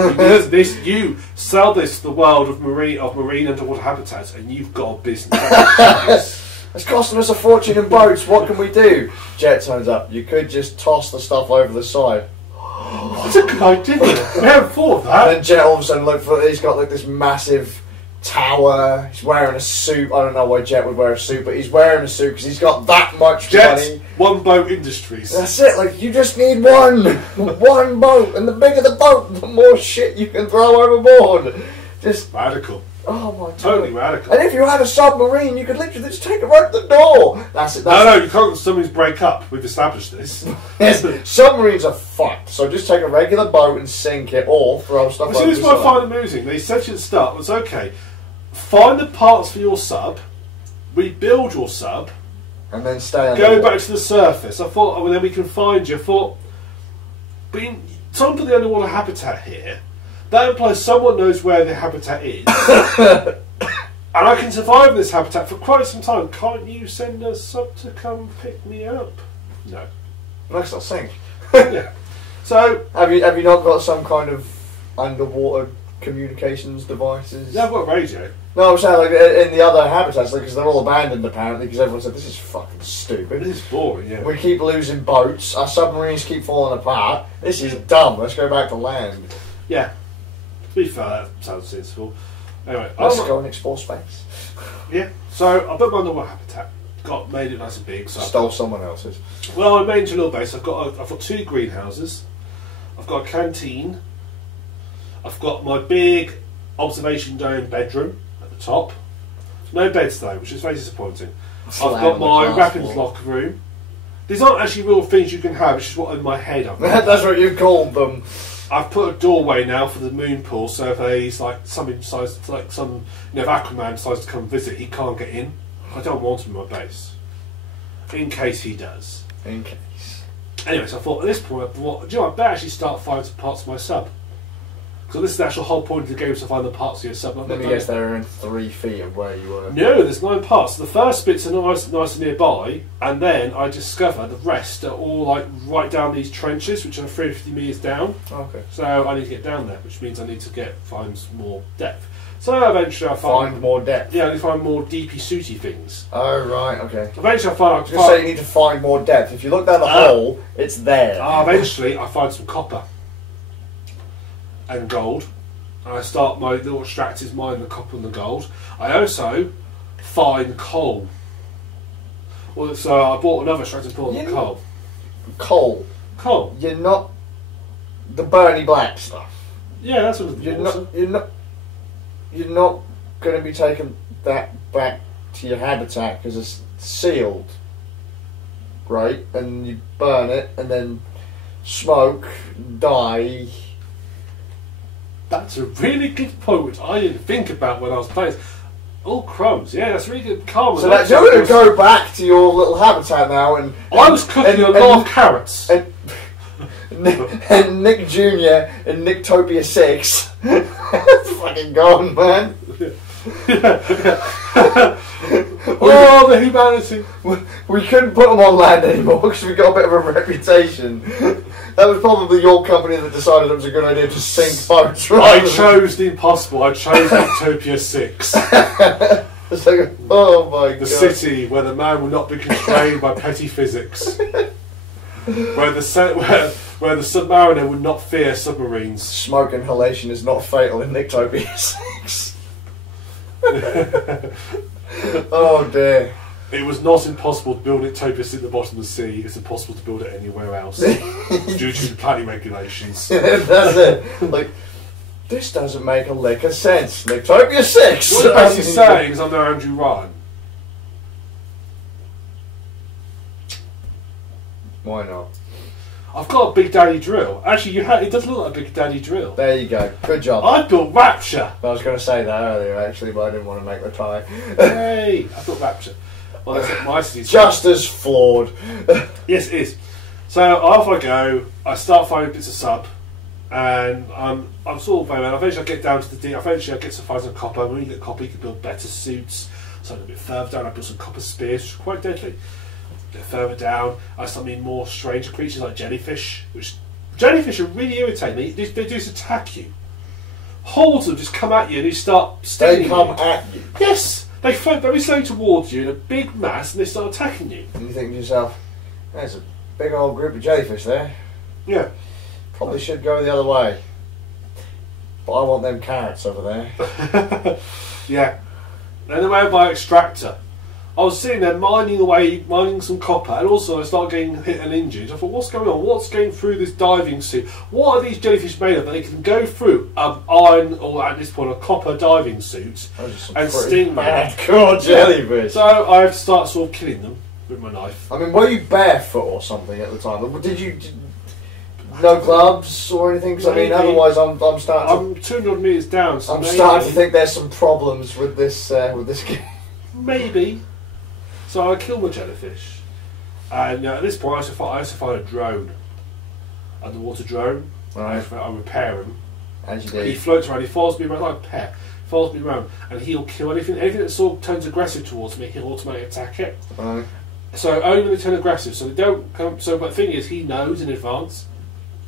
You sell this to the world of marine underwater habitats, and you've got a business. It's costing us a fortune in boats. What can we do? Jet turns up. You could just toss the stuff over the side. That's a good idea. We haven't thought of that. And then Jet all of a sudden, he's got like this massive tower. He's wearing a suit. I don't know why Jet would wear a suit, but he's wearing a suit because he's got that much money. One Boat Industries. That's it. Like, you just need one boat, and the bigger the boat, the more shit you can throw overboard. Just radical. Oh my god. Totally radical. And if you had a submarine, you could literally just take it right to the door. That's it. No, you can't. Submarines break up. We've established this. Yes, submarines are fucked. So just take a regular boat and sink it, or throw stuff over the side. This is what I find amusing. They said at the start, it's okay. Find the parts for your sub, rebuild your sub, and then stay on. Go back to the surface. I thought, well, then we can find you. I thought, time for the underwater habitat here. That implies someone knows where the habitat is. And I can survive in this habitat for quite some time. Can't you send a sub to come pick me up? No. Let's not sink. Yeah. So have you not got some kind of underwater communications devices? Yeah, I've got a radio. No, I'm saying like in the other habitats, because they're all abandoned apparently, because everyone said this is fucking stupid. This is boring. Yeah. We keep losing boats. Our submarines keep falling apart. This is dumb. Let's go back to land. Yeah. To be fair, that sounds sensible. Anyway, let's go and explore space. Yeah, so I built my underwater habitat. Made it nice and big. So stole someone else's. Well, I made it into a little base. I've got 2 greenhouses. I've got a canteen. I've got my big observation dome bedroom at the top. No beds though, which is very disappointing. I've got my weapons locker room. These aren't actually real things you can have, it's just what in my head I've got. That's what you called them. I've put a doorway now for the moon pool, so if if Aquaman decides to come visit, he can't get in. I don't want him in my base. In case he does. In case. Anyway, so I thought at this point, I better actually start finding some parts of my sub. So this is the actual whole point of the game, is to find the parts of your sub. Let me guess, they're in 3 feet of where you were. No, there's 9 parts. The first bits are nice and nearby, and then I discover the rest are all like right down these trenches, which are 350 metres down. Okay. So I need to get down there, which means I need to find some more depth. So eventually I find more depth. Yeah, I need to find more deepy suity things. Oh right, okay. Eventually I find. Just say you need to find more depth. If you look down the hole, it's there. Eventually I find some copper and gold. And I start my little extractors mine the copper and the gold. I also find coal. Well, so I bought another extractor and bought coal. Coal. Coal. You're not the Bernie Black stuff. Yeah, that's what You're not going to be taking that back to your habitat because it's sealed, right? And you burn it and then smoke, die. That's a really good point, which I didn't think about when I was playing. Oh, crumbs. Yeah, that's really good. Karma. So you're going to go back to your little habitat now and I was cooking a lot of carrots. And Nick Jr. and Nicktopia 6 fucking gone, man. Oh, the humanity. We couldn't put them on land anymore because we got a bit of a reputation. That was probably your company that decided it was a good idea to sink boats. I chose the impossible. I chose Nicktopia 6. It's like, oh my god. The city where the man will not be constrained by petty physics. Where the submariner would not fear submarines. Smoke inhalation is not fatal in Nicktopia 6. Oh dear. It was not impossible to build Nicktopia 6 at the bottom of the sea. It's impossible to build it anywhere else due to the planning regulations. That's it. Like, this doesn't make a lick of sense. Nicktopia 6! What you're basically saying is I'm no Andrew Ryan. Why not? I've got a Big Daddy drill. Actually, it does look like a Big Daddy drill. There you go. Good job. I built Rapture. I was going to say that earlier, actually, but I didn't want to make the tie. Hey, I built Rapture. Well, that's my city's just as flawed. Yes, it is. So off I go. I start finding bits of sub, and I'm sort of very well. Eventually, I get down to the D. Eventually, I get to find some copper. And when you get copper, you can build better suits. So a bit further down, I built some copper spears, which are quite deadly. A bit further down, I start meeting more strange creatures like jellyfish. Jellyfish are really irritating. They just attack you. Hordes of them just come at you and they start stinging you. They come at you? Yes! They float very slowly towards you in a big mass and they start attacking you. And you think to yourself, there's a big old group of jellyfish there. Yeah. Probably should go the other way. But I want them carrots over there. Yeah. Then I went by extractor. I was sitting there mining some copper, and also I started getting hit and injured. I thought, what's going on? What's going through this diving suit? What are these jellyfish made of that they can go through iron, or at this point a copper diving suit, and sting me? Hardcore jellyfish. So I have to start sort of killing them with my knife. I mean, were you barefoot or something at the time? Did you no gloves or anything? Because I mean, otherwise I'm starting. I'm 200 metres down. So I'm starting to think there's some problems with this game. Maybe. So I kill my jellyfish, and at this point I used to find a drone, underwater drone. Right. I repair him. As you do. He floats around. He follows me around like a pet. Follows me around, and he'll kill anything that sort of turns aggressive towards me. He'll automatically attack it. Right. So only when they turn aggressive. So they don't come. So but the thing is, he knows in advance.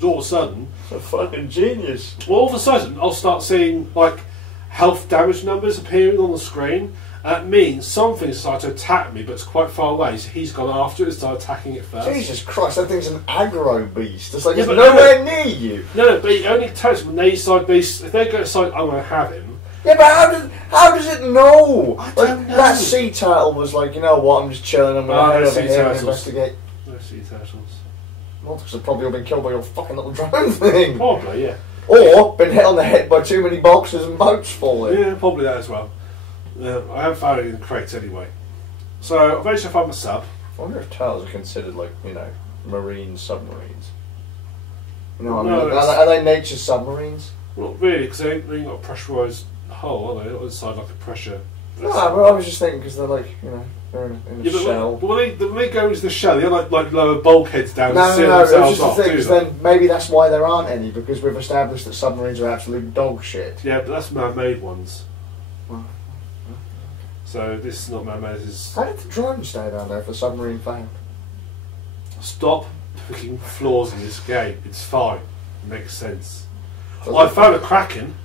So all of a sudden, a fucking genius. Well, all of a sudden, I'll start seeing like health damage numbers appearing on the screen. That means something started to attack me, but it's quite far away, so he's gone after it and started attacking it first. Jesus Christ, that thing's an aggro beast. It's like it's nowhere near you. No, but it only attacks when they decide, if they go decide, I'm going to have him. Yeah, but how does it know? I don't know. That sea turtle was like, you know what, I'm just chilling, I'm going to head over here and investigate. No sea turtles. Well, because they've probably all been killed by your fucking little drone thing. Probably, yeah. Or been hit on the head by too many boxes and boats falling. Yeah, probably that as well. I haven't found it in the crates anyway. So eventually I found my sub. I wonder if turtles are considered like, you know, marine submarines. You know what I No, mean? Are they nature's submarines? Not really, because they ain't got a pressurised hull, are they? Not inside like a pressure. No, but I was just thinking because they're like, you know, they're in a shell. But when they go into the shell, they're like lower bulkheads down No, and seal it was themselves just off. the thing, 'cause then maybe that's why there aren't any, because we've established that submarines are absolute dog shit. Yeah, but that's man-made ones. Well, So this is not man-made. This is how did the drone stay down there if the submarine failed? stop picking flaws in this game. It's fine. It makes sense. Does Well, I it? found a kraken.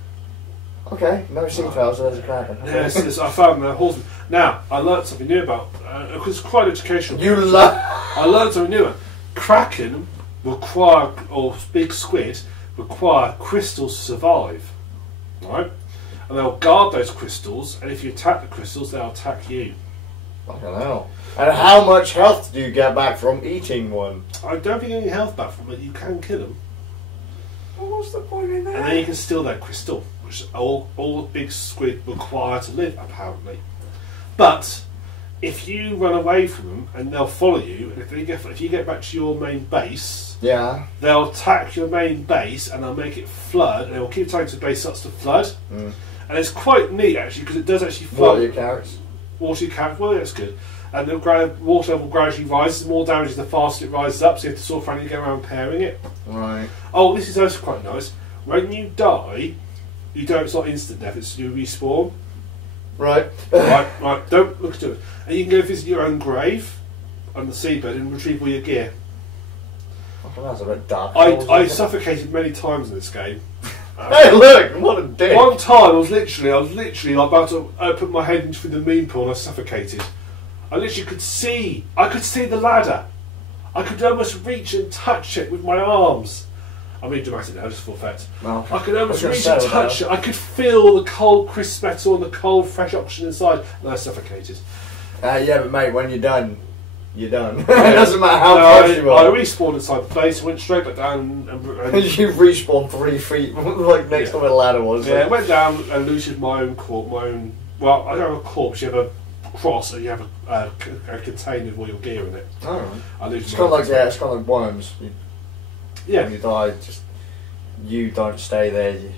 Okay, no sea turtles, so there's a kraken. Yes, I found the horseman. Now, I learnt something new about, because it's quite educational. I learnt something new. Kraken require, or big squid, require crystals to survive. Right? And they'll guard those crystals, and if you attack the crystals, they'll attack you. Fucking hell. And how much health do you get back from eating one? I don't think any health back from it. You can kill them. Well, what's the point in that? And then you can steal their crystal, which all big squid require to live, apparently. But if you run away from them and they'll follow you, and if you get back to your main base, yeah, they'll attack your main base and they'll make it flood, and they'll keep attacking until the base starts to flood. And it's quite neat actually because it does actually flood. Water your carrots. Water your carrots. Well, that's good. And the water level gradually rises. The more damage, the faster it rises up. So you have to sort of frantically go around pairing it. Right. Oh, this is also quite nice. When you die, it's not instant death. It's you respawn. Right. right. Don't look at it. And you can go visit your own grave on the seabed and retrieve all your gear. That's a bit dark. I suffocated many times in this game. Hey, look! What a dick! One time, I was literally about to open my head into the moon pool and I suffocated. I literally could see the ladder. I could almost reach and touch it with my arms. I'm being dramatic now, just for effect. Well, I could almost reach and touch it. I could feel the cold, crisp metal and the cold, fresh oxygen inside, and I suffocated. Yeah, but mate, when you're done, you're done. It doesn't matter how close you are. I respawned inside the base, went straight back down, and you respawned 3 feet, like next to where the ladder was. Yeah, I went down and looted my own corpse. Well, I don't have a corpse. You have a cross, and you have a container with all your gear in it. Oh, right. I looted. It's kind of like worms. Yeah. When you die, you don't stay there. You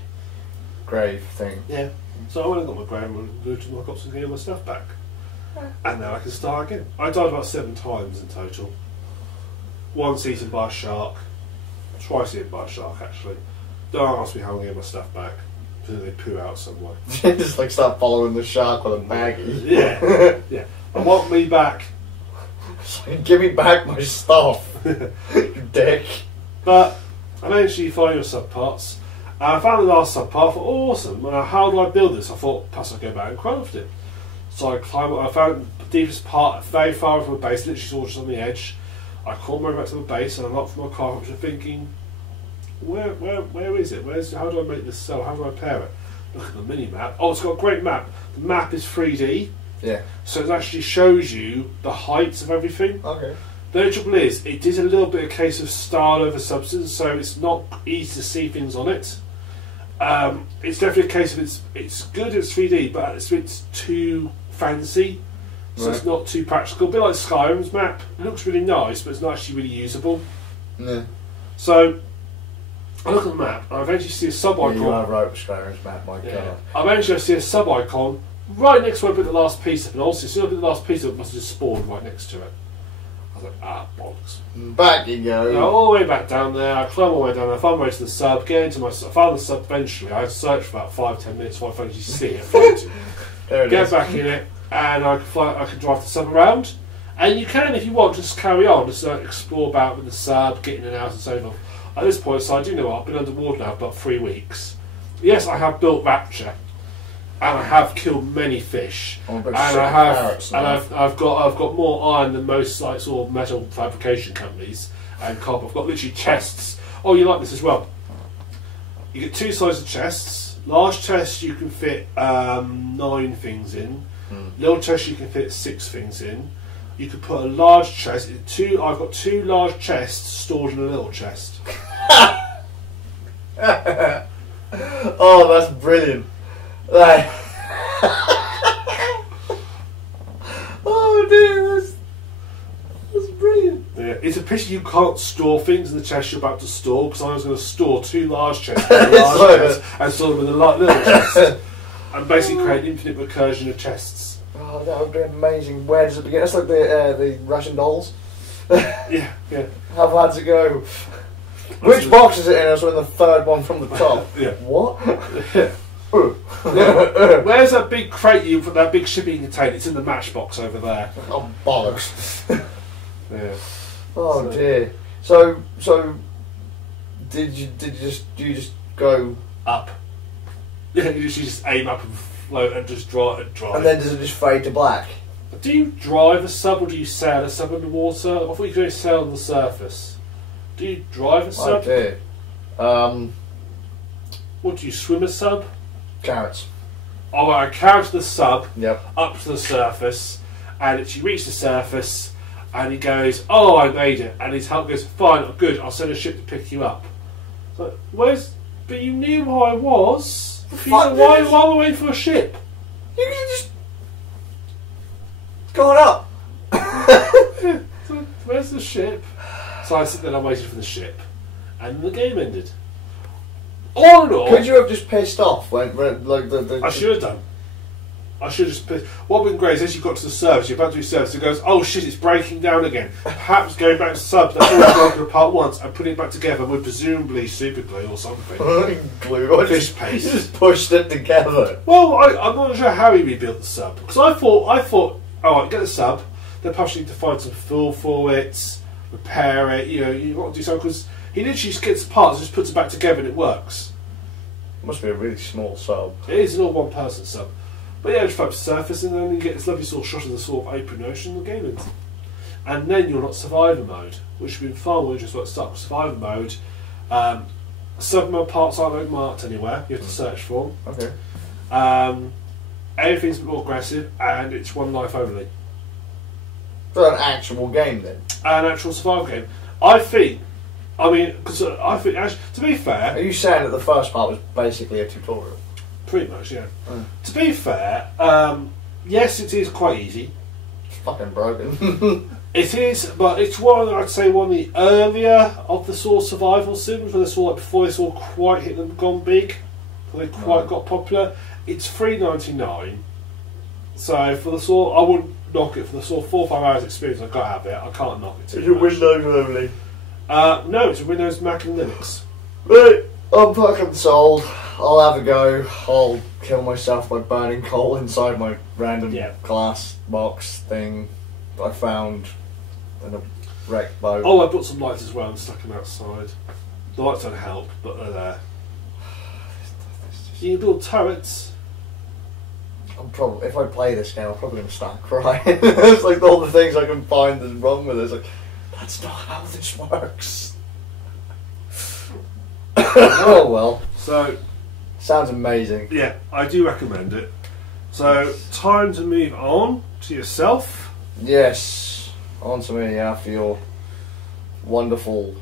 grave thing. Yeah. So I went and got my grave and looted my corpse and gave my stuff back. And now I can start again. I died about 7 times in total. Once eaten by a shark. Twice eaten by a shark, actually. Don't ask me how I get my stuff back. Because they poo out somewhere. Just like start following the shark with a baggie. Yeah. Yeah. I want me back. Give me back my stuff. You dick. But eventually you find your subparts. I found the last subpart. I thought, awesome. How do I build this? I thought, perhaps I'll go back and craft it. So I climbed up. I found the deepest part very far from the base, literally just on the edge. I crawled my way back to the base and I locked from my car, which I'm thinking, where is it? How do I make this cell? How do I pair it? Look at the mini map. Oh, it's got a great map. The map is 3D. Yeah. So it actually shows you the heights of everything. Okay. The only trouble is, it is a little bit a case of style over substance, so it's not easy to see things on it. It's definitely a case of it's good, it's 3D, but it's too fancy, so right. It's not too practical. A bit like Skyrim's map. It looks really nice, but it's not actually really usable. Yeah. So I look at the map, and I eventually see a sub-icon. You are right with Skyrim's map, my god. I eventually see a sub-icon right next to where I put the last piece up, and also as soon as I put the last piece up, it must have just spawned right next to it. I was like, bollocks. Back you go. So all the way back down there, I climb all the way down there, I find my way to the sub, get into my sub, I found the sub eventually. I had to search for about 5-10 minutes before I finally see it. There it Get is. back in it, and I can drive the sub around. And you can, if you want, just carry on, just explore about with the sub, get in and out and so forth. At this point, so I do know what, I've been underwater now for about 3 weeks. Yes, I have built Rapture, and I have killed many fish, and I've got more iron than most like sort of metal fabrication companies and copper. I've got literally chests. Oh, you like this as well? You get 2 sizes of chests. Large chests you can fit 9 things in. Little chests you can fit 6 things in. you could put a large chest. I've got 2 large chests stored in a little chest. Oh, that's brilliant. Like, oh dear, that's brilliant. Yeah, it's a pity you can't store things in the chest you're about to store, because I was going to store 2 large chests in a large chest and store them in a little chest, and basically create an infinite recursion of chests. Oh, that would be amazing. Where does it begin? That's like the Russian dolls. Yeah. How far does it go? Which box is it in? I was in the 3rd one from the top. Yeah. What? Yeah. Where's that big crate you put that big shipping container? It's in the matchbox over there. Oh bollocks! Yeah. Oh dear. So did you just go up? Yeah, you just aim up and float and just drive. And then does it just fade to black? Do you drive a sub or do you sail a sub underwater? I thought you could sail on the surface. Do you drive a sub? Oh dear. What do you swim a sub? Carrots. Oh, I carry the sub Yep. up to the surface, and you reach the surface, and he goes, "Oh, I made it," and his help goes, "Fine, good. I'll send a ship to pick you up." So, where's? But you knew who I was. Why are we waiting for a ship? You can just go on up. Yeah, so where's the ship? So I sit there and I waited for the ship, and the game ended. All in all, Could you have just pissed off when like the I should have done. I should have just pissed. What would have been great is as you got to the service, you're about to do service, it goes, "Oh shit, it's breaking down again." Perhaps going back to subs that's already broken apart once and putting it back together with presumably super glue or something. glue? I Fish just paste. pushed it together. Well, I'm not sure how he rebuilt the sub, because I thought, alright, get the sub, then perhaps you need to find some fuel for it, repair it, you've got to do something, because he literally just gets the parts and just puts it back together and it works. Must be a really small sub. It is an all one person sub. But yeah, just flaps the surface and then you get this lovely sort of shot of the sort of open ocean and the game ends. And then you're not survivor mode, which would be far more interesting at the start. Survivor mode, submarine parts aren't marked anywhere, you have to search for them. Okay. Everything's a bit more aggressive and it's one life only. So an actual game then? An actual survival game. I think, actually, to be fair... Are you saying that the first part was basically a tutorial? Pretty much, yeah. To be fair, yes, it is quite easy. It's fucking broken. It is, but it's I'd say one of the earlier of the sort of survival sims, where before they quite hit them gone big, before they quite got popular. It's $3.99, so for the I wouldn't knock it for the 4 or 5 hours experience I got out of it. I can't knock it too much. Is it Windows only? No, it's a Windows, Mac and Linux. Right, I'm fucking sold. I'll have a go. I'll kill myself by burning coal inside my random glass box thing that I found in a wrecked boat. Oh, I brought some lights as well and stuck them outside. The lights don't help, but they're there. You can build turrets. If I play this game, I'm probably going to start crying. It's like all the things I can find that's wrong with it. It's like, that's not how this works. Oh well. So, sounds amazing. Yeah, I do recommend it. So, time to move on to yourself. Yes, on to me after your wonderful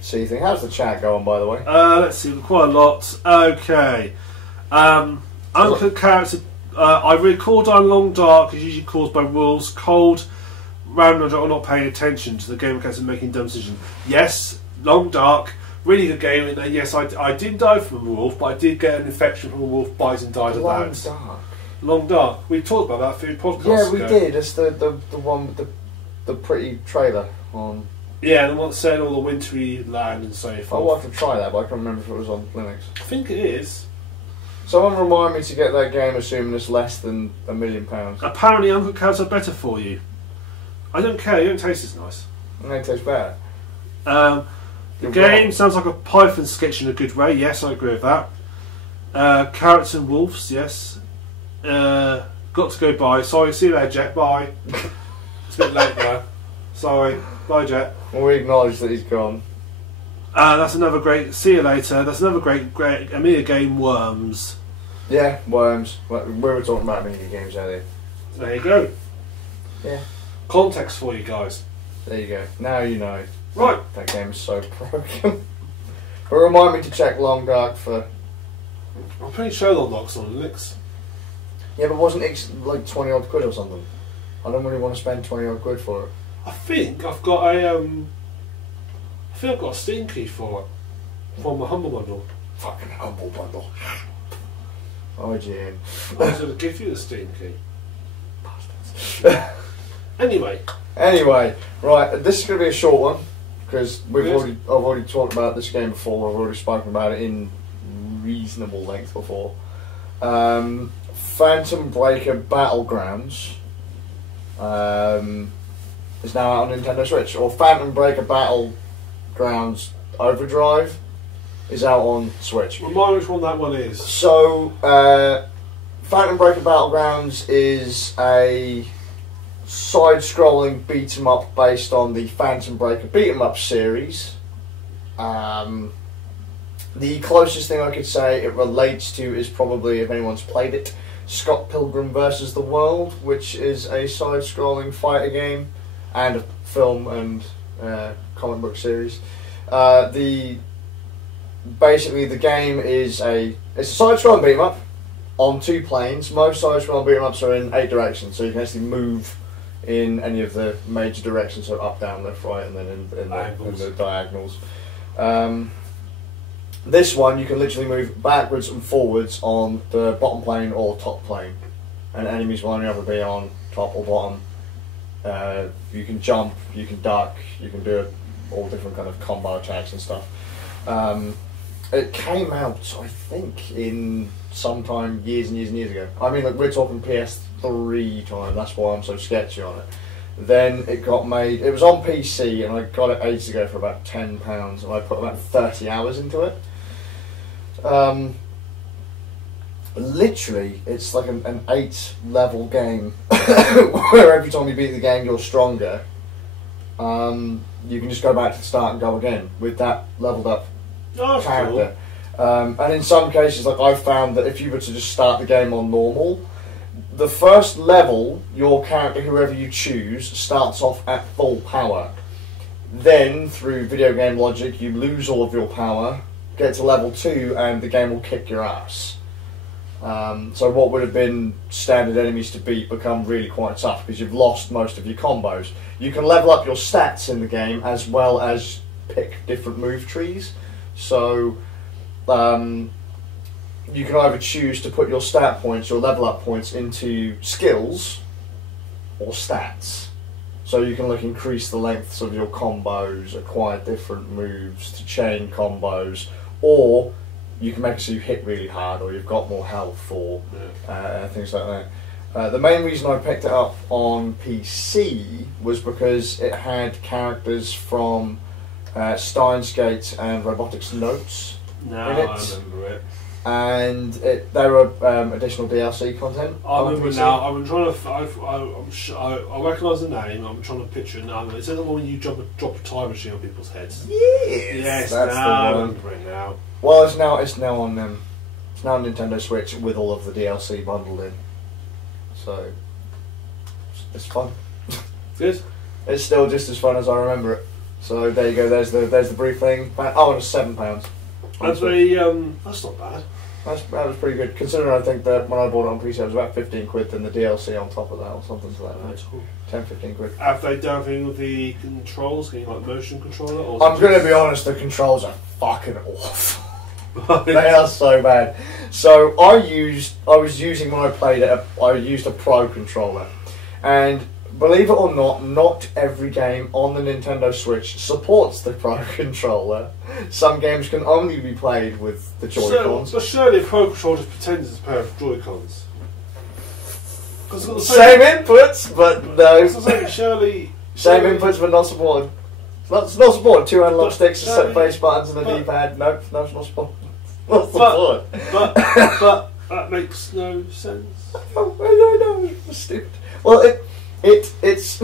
sea thing. How's the chat going, by the way? Let's see, quite a lot. Okay. Uncle Carrots, I record on Long Dark is usually caused by wolves, cold, random or not paying attention to the game mechanics and making dumb decisions. Yes, Long Dark, really good game. And yes, I did die from a wolf, but I did get an infection from a wolf bite and died of that. Long Dark. Long Dark. We talked about that a few podcasts Yeah, we ago. did. It's the one with the pretty trailer on. Yeah, the one that said all the wintry land and so forth. I wanted to try that, but I can't remember if it was on Linux. I think it is. Someone remind me to get that game, assuming it's less than £1 million. Apparently, Uncle Cows are better for you. I don't care. They don't taste as nice. And they taste better. The game sounds like a Python sketch in a good way. Yes, I agree with that. Carrots and wolves. Yes. Got to go. Bye. Sorry. See you later, Jet. Bye. It's a bit late now. Sorry. Bye, Jet. Well, we acknowledge that he's gone. That's another great. See you later. That's another great Amiga game. Worms. Yeah, Worms. We were talking about Amiga games earlier. There you go. Yeah. Context for you guys. There you go. Now you know. Right. That game is so broken. But remind me to check Long Dark for... I'm pretty sure they'll knock on Linux. Yeah, but wasn't it like 20 odd quid or something? I don't really want to spend 20 odd quid for it. I think I've got a Steam key for it from the Humble Bundle. Fucking Humble Bundle. IGN. I was going to give you the Steam key. Bastards. Anyway, right. This is going to be a short one because Yes. I've already talked about this game before. I've already spoken about it in reasonable length before. Phantom Breaker Battlegrounds is now out on Nintendo Switch, or Phantom Breaker Battlegrounds Overdrive is out on Switch. remind me which one that one is. So, Phantom Breaker Battlegrounds is a side-scrolling beat-em-up based on the Phantom Breaker beat-em-up series. The closest thing I could say it relates to is probably, if anyone's played it, Scott Pilgrim vs. the World, which is a side-scrolling fighter game and a film and comic book series. Basically, the game is it's a side-scrolling beat-em-up on 2 planes. Most side-scrolling beat-em-ups are in 8 directions, so you can actually move in any of the major directions, so up, down, left, right, and then in the diagonals. This one, you can literally move backwards and forwards on the bottom plane or top plane, and enemies will only ever be on top or bottom. You can jump, you can duck, you can do all different kind of combo attacks and stuff. It came out, I think, in sometime years and years and years ago. I mean, like, we're talking PS3 time, that's why I'm so sketchy on it. Then it got made, it was on PC, and I got it ages ago for about £10, and I put about 30 hours into it. Literally, it's like an 8-level game, where every time you beat the game you're stronger. You can just go back to the start and go again with that leveled up character. Cool. And in some cases, like, I've found that if you were to just start the game on normal, the first level, your character, whoever you choose, starts off at full power. Then, through video game logic, you lose all of your power, get to level 2, and the game will kick your ass. So what would have been standard enemies to beat become really quite tough because you've lost most of your combos. You can level up your stats in the game as well as pick different move trees. So you can either choose to put your stat points, your level up points, into skills or stats. So you can increase the lengths of your combos, acquire different moves to chain combos, or you can make it so you hit really hard, or you've got more health, or things like that. The main reason I picked it up on PC was because it had characters from Steins Gate and Robotics Notes in it. I remember it. And there were additional DLC content. I remember now. I've been trying to. I recognise the name. I'm trying to picture it now. Is that the one when you drop a time machine on people's heads? Yes, that's the one. I remember it now. Well, it's now on Nintendo Switch with all of the DLC bundled in. So it's fun. Good. It's still just as fun as I remember it. So there you go. There's the brief thing. Oh, it was £7. That's not bad. That was pretty good, considering I think that when I bought it on PC it was about 15 quid, then the DLC on top of that or something to that effect. Cool. 10-15 quid. Have they done anything with the controls, getting like motion controller? Or I'm going to be honest, the controls are fucking awful. They are so bad. So I was using when I played it, I used a Pro controller, and believe it or not, not every game on the Nintendo Switch supports the Pro controller. Some games can only be played with the Joy-Cons. But surely a Pro controller just pretends it's a pair of Joy-Cons. Same inputs, but no. Surely... Same inputs, but not supported. It's not supported. 2 analog sticks, set face buttons, and a D-pad. Nope, no, it's not supported. Not supported. But that makes no sense. No, it's stupid. Well, it's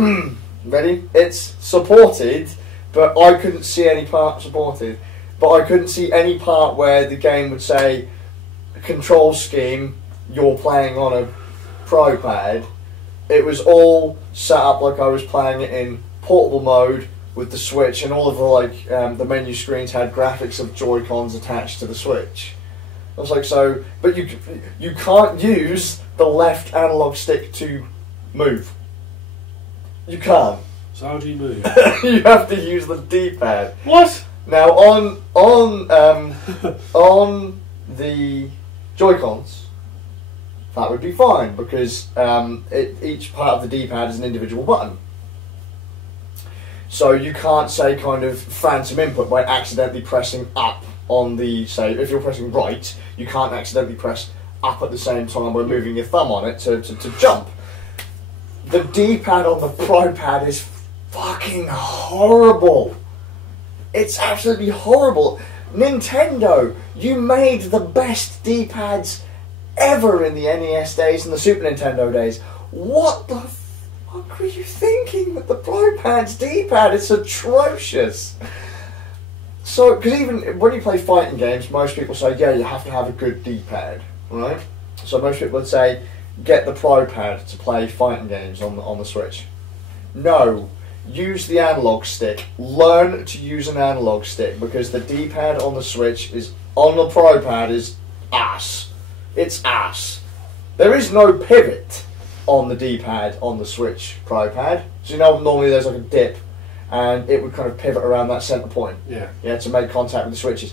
ready. It's supported, but I couldn't see any part supported. But I couldn't see any part where the game would say, control scheme, you're playing on a Pro pad, it was all set up like I was playing it in portable mode with the Switch, and all of the the menu screens had graphics of Joy-Cons attached to the Switch. I was like, so, but you can't use the left analog stick to move. You can't. So how do you move? You have to use the D-pad. What? Now on the Joy-Cons, that would be fine because each part of the D-pad is an individual button. So you can't say kind of phantom input by accidentally pressing up on the, say, if you're pressing right, you can't accidentally press up at the same time by moving your thumb on it to jump. The D-pad on the Pro Pad is fucking horrible. It's absolutely horrible. Nintendo, you made the best D-pads ever in the NES days and the Super Nintendo days. What the fuck were you thinking with the Pro Pad's D-pad? It's atrocious. So, because even when you play fighting games, most people say, yeah, you have to have a good D-pad, right? So most people would say, get the Pro Pad to play fighting games on the Switch. No. Use the analog stick. Learn to use an analog stick, because the D-pad on the Switch on the Pro Pad is ass. It's ass. There is no pivot on the D-pad on the Switch Pro Pad. So you know normally there's like a dip and it would kind of pivot around that centre point. Yeah. Yeah, to make contact with the switches.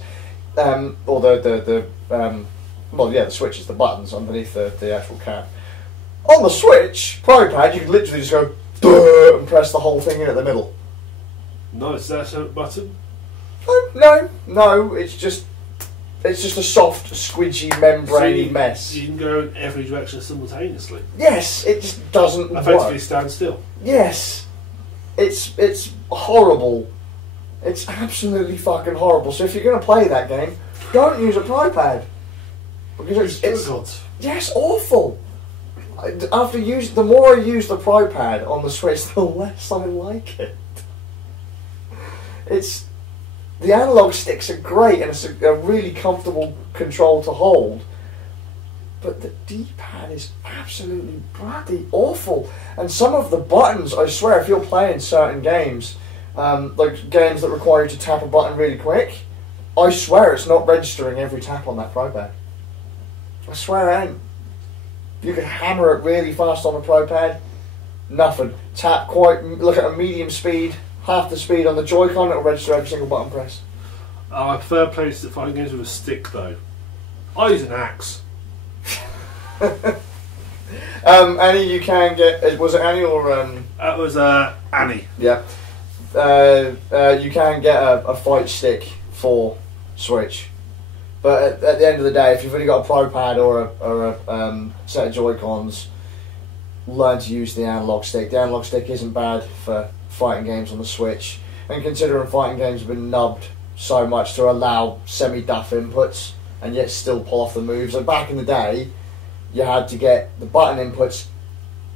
Or the switches, the buttons underneath the actual cap. On the Switch Pro Pad, you can literally just go duh, and press the whole thing in at the middle. No, is that a button? No. It's just a soft, squidgy, membrane mess. You can go in every direction simultaneously. Yes, it just doesn't effectively work. Stand still. Yes, it's horrible. It's absolutely fucking horrible. So if you're going to play that game, don't use a Pro Pad, because it's yes, awful. The more I use the Pro Pad on the Switch, the less I like it. The analog sticks are great and it's a really comfortable control to hold, but the D-pad is absolutely bloody awful. And some of the buttons, I swear, if you're playing certain games, like games that require you to tap a button really quick, I swear it's not registering every tap on that Pro Pad. I swear it ain't. You can hammer it really fast on a Pro Pad, nothing. Look at a medium speed, half the speed on the Joy-Con, it'll register every single button press. I prefer playing fighting games with a stick though. I use an axe. Annie, you can get. Was it Annie or? That was Annie. Yeah. You can get a fight stick for Switch, but at the end of the day, if you've only got a Pro Pad or a set of Joy-Cons, learn to use the analog stick. The analog stick isn't bad for fighting games on the Switch, and considering fighting games have been nubbed so much to allow semi-duff inputs and yet still pull off the moves. Like back in the day, you had to get the button inputs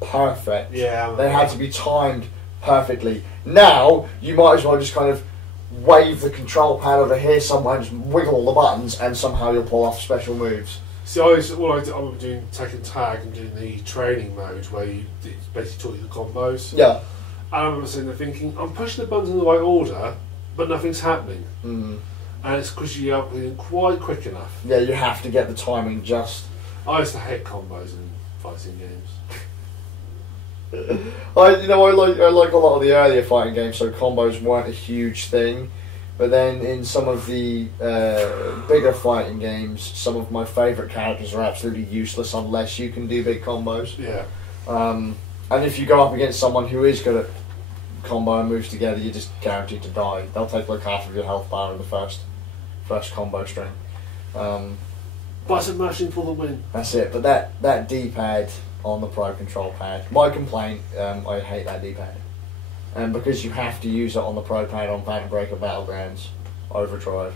perfect. Yeah, they had to be timed perfectly. Now you might as well just kind of wave the control pad over here somewhere and just wiggle the buttons, and somehow you'll pull off special moves. See, I'm doing Tekken Tag and doing the training mode where it's basically taught you the combos. Yeah. And I remember sitting there thinking, I'm pushing the buttons in the right order, but nothing's happening. Mm. And it's because you're up quite quick enough. Yeah, you have to get the timing just. I used to hate combos in fighting games. I like a lot of the earlier fighting games, so combos weren't a huge thing. But then in some of the bigger fighting games, some of my favourite characters are absolutely useless unless you can do big combos. Yeah. And if you go up against someone who is good at combo and moves together, you're just guaranteed to die. They'll take like half of your health bar in the first combo string. Button mashing for the win. That's it. But that D-pad on the Pro Control Pad, my complaint, I hate that D-pad. And because you have to use it on the Pro Pad on Phantom Breaker Battlegrounds Overdrive,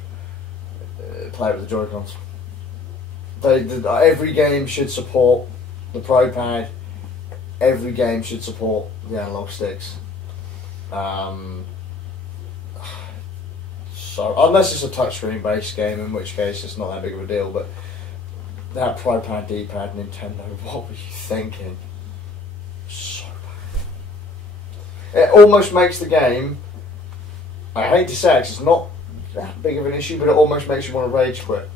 play it with the Joy-Cons. Every game should support the Pro Pad. Every game should support the analog sticks. So unless it's a touchscreen based game, in which case it's not that big of a deal. But that Pro Pad D-pad, Nintendo, what were you thinking? So It almost makes the game. I hate to say it, 'cause it's not that big of an issue, but it almost makes you want to rage quit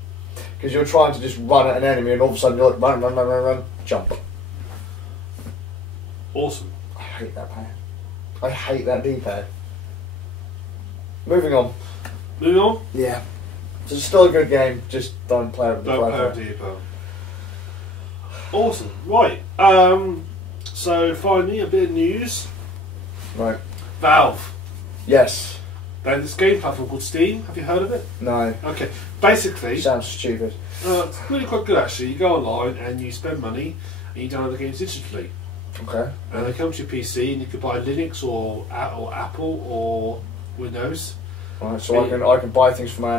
because you're trying to just run at an enemy, and all of a sudden you're like run, jump. Awesome. I hate that pad. I hate that D-pad. Moving on. Moving on. Yeah. It's still a good game, just don't play with the Don't play platform. with D-pad. Awesome. Right. So finally, a bit of news. Right. Valve. Yes. They have this game platform called Steam. Have you heard of it? No. Okay. Basically, Sounds stupid. it's really quite good actually. You go online and you spend money and you download the games digitally. Okay. And they come to your PC and you can buy Linux or Apple or Windows. Right, so I can buy things for my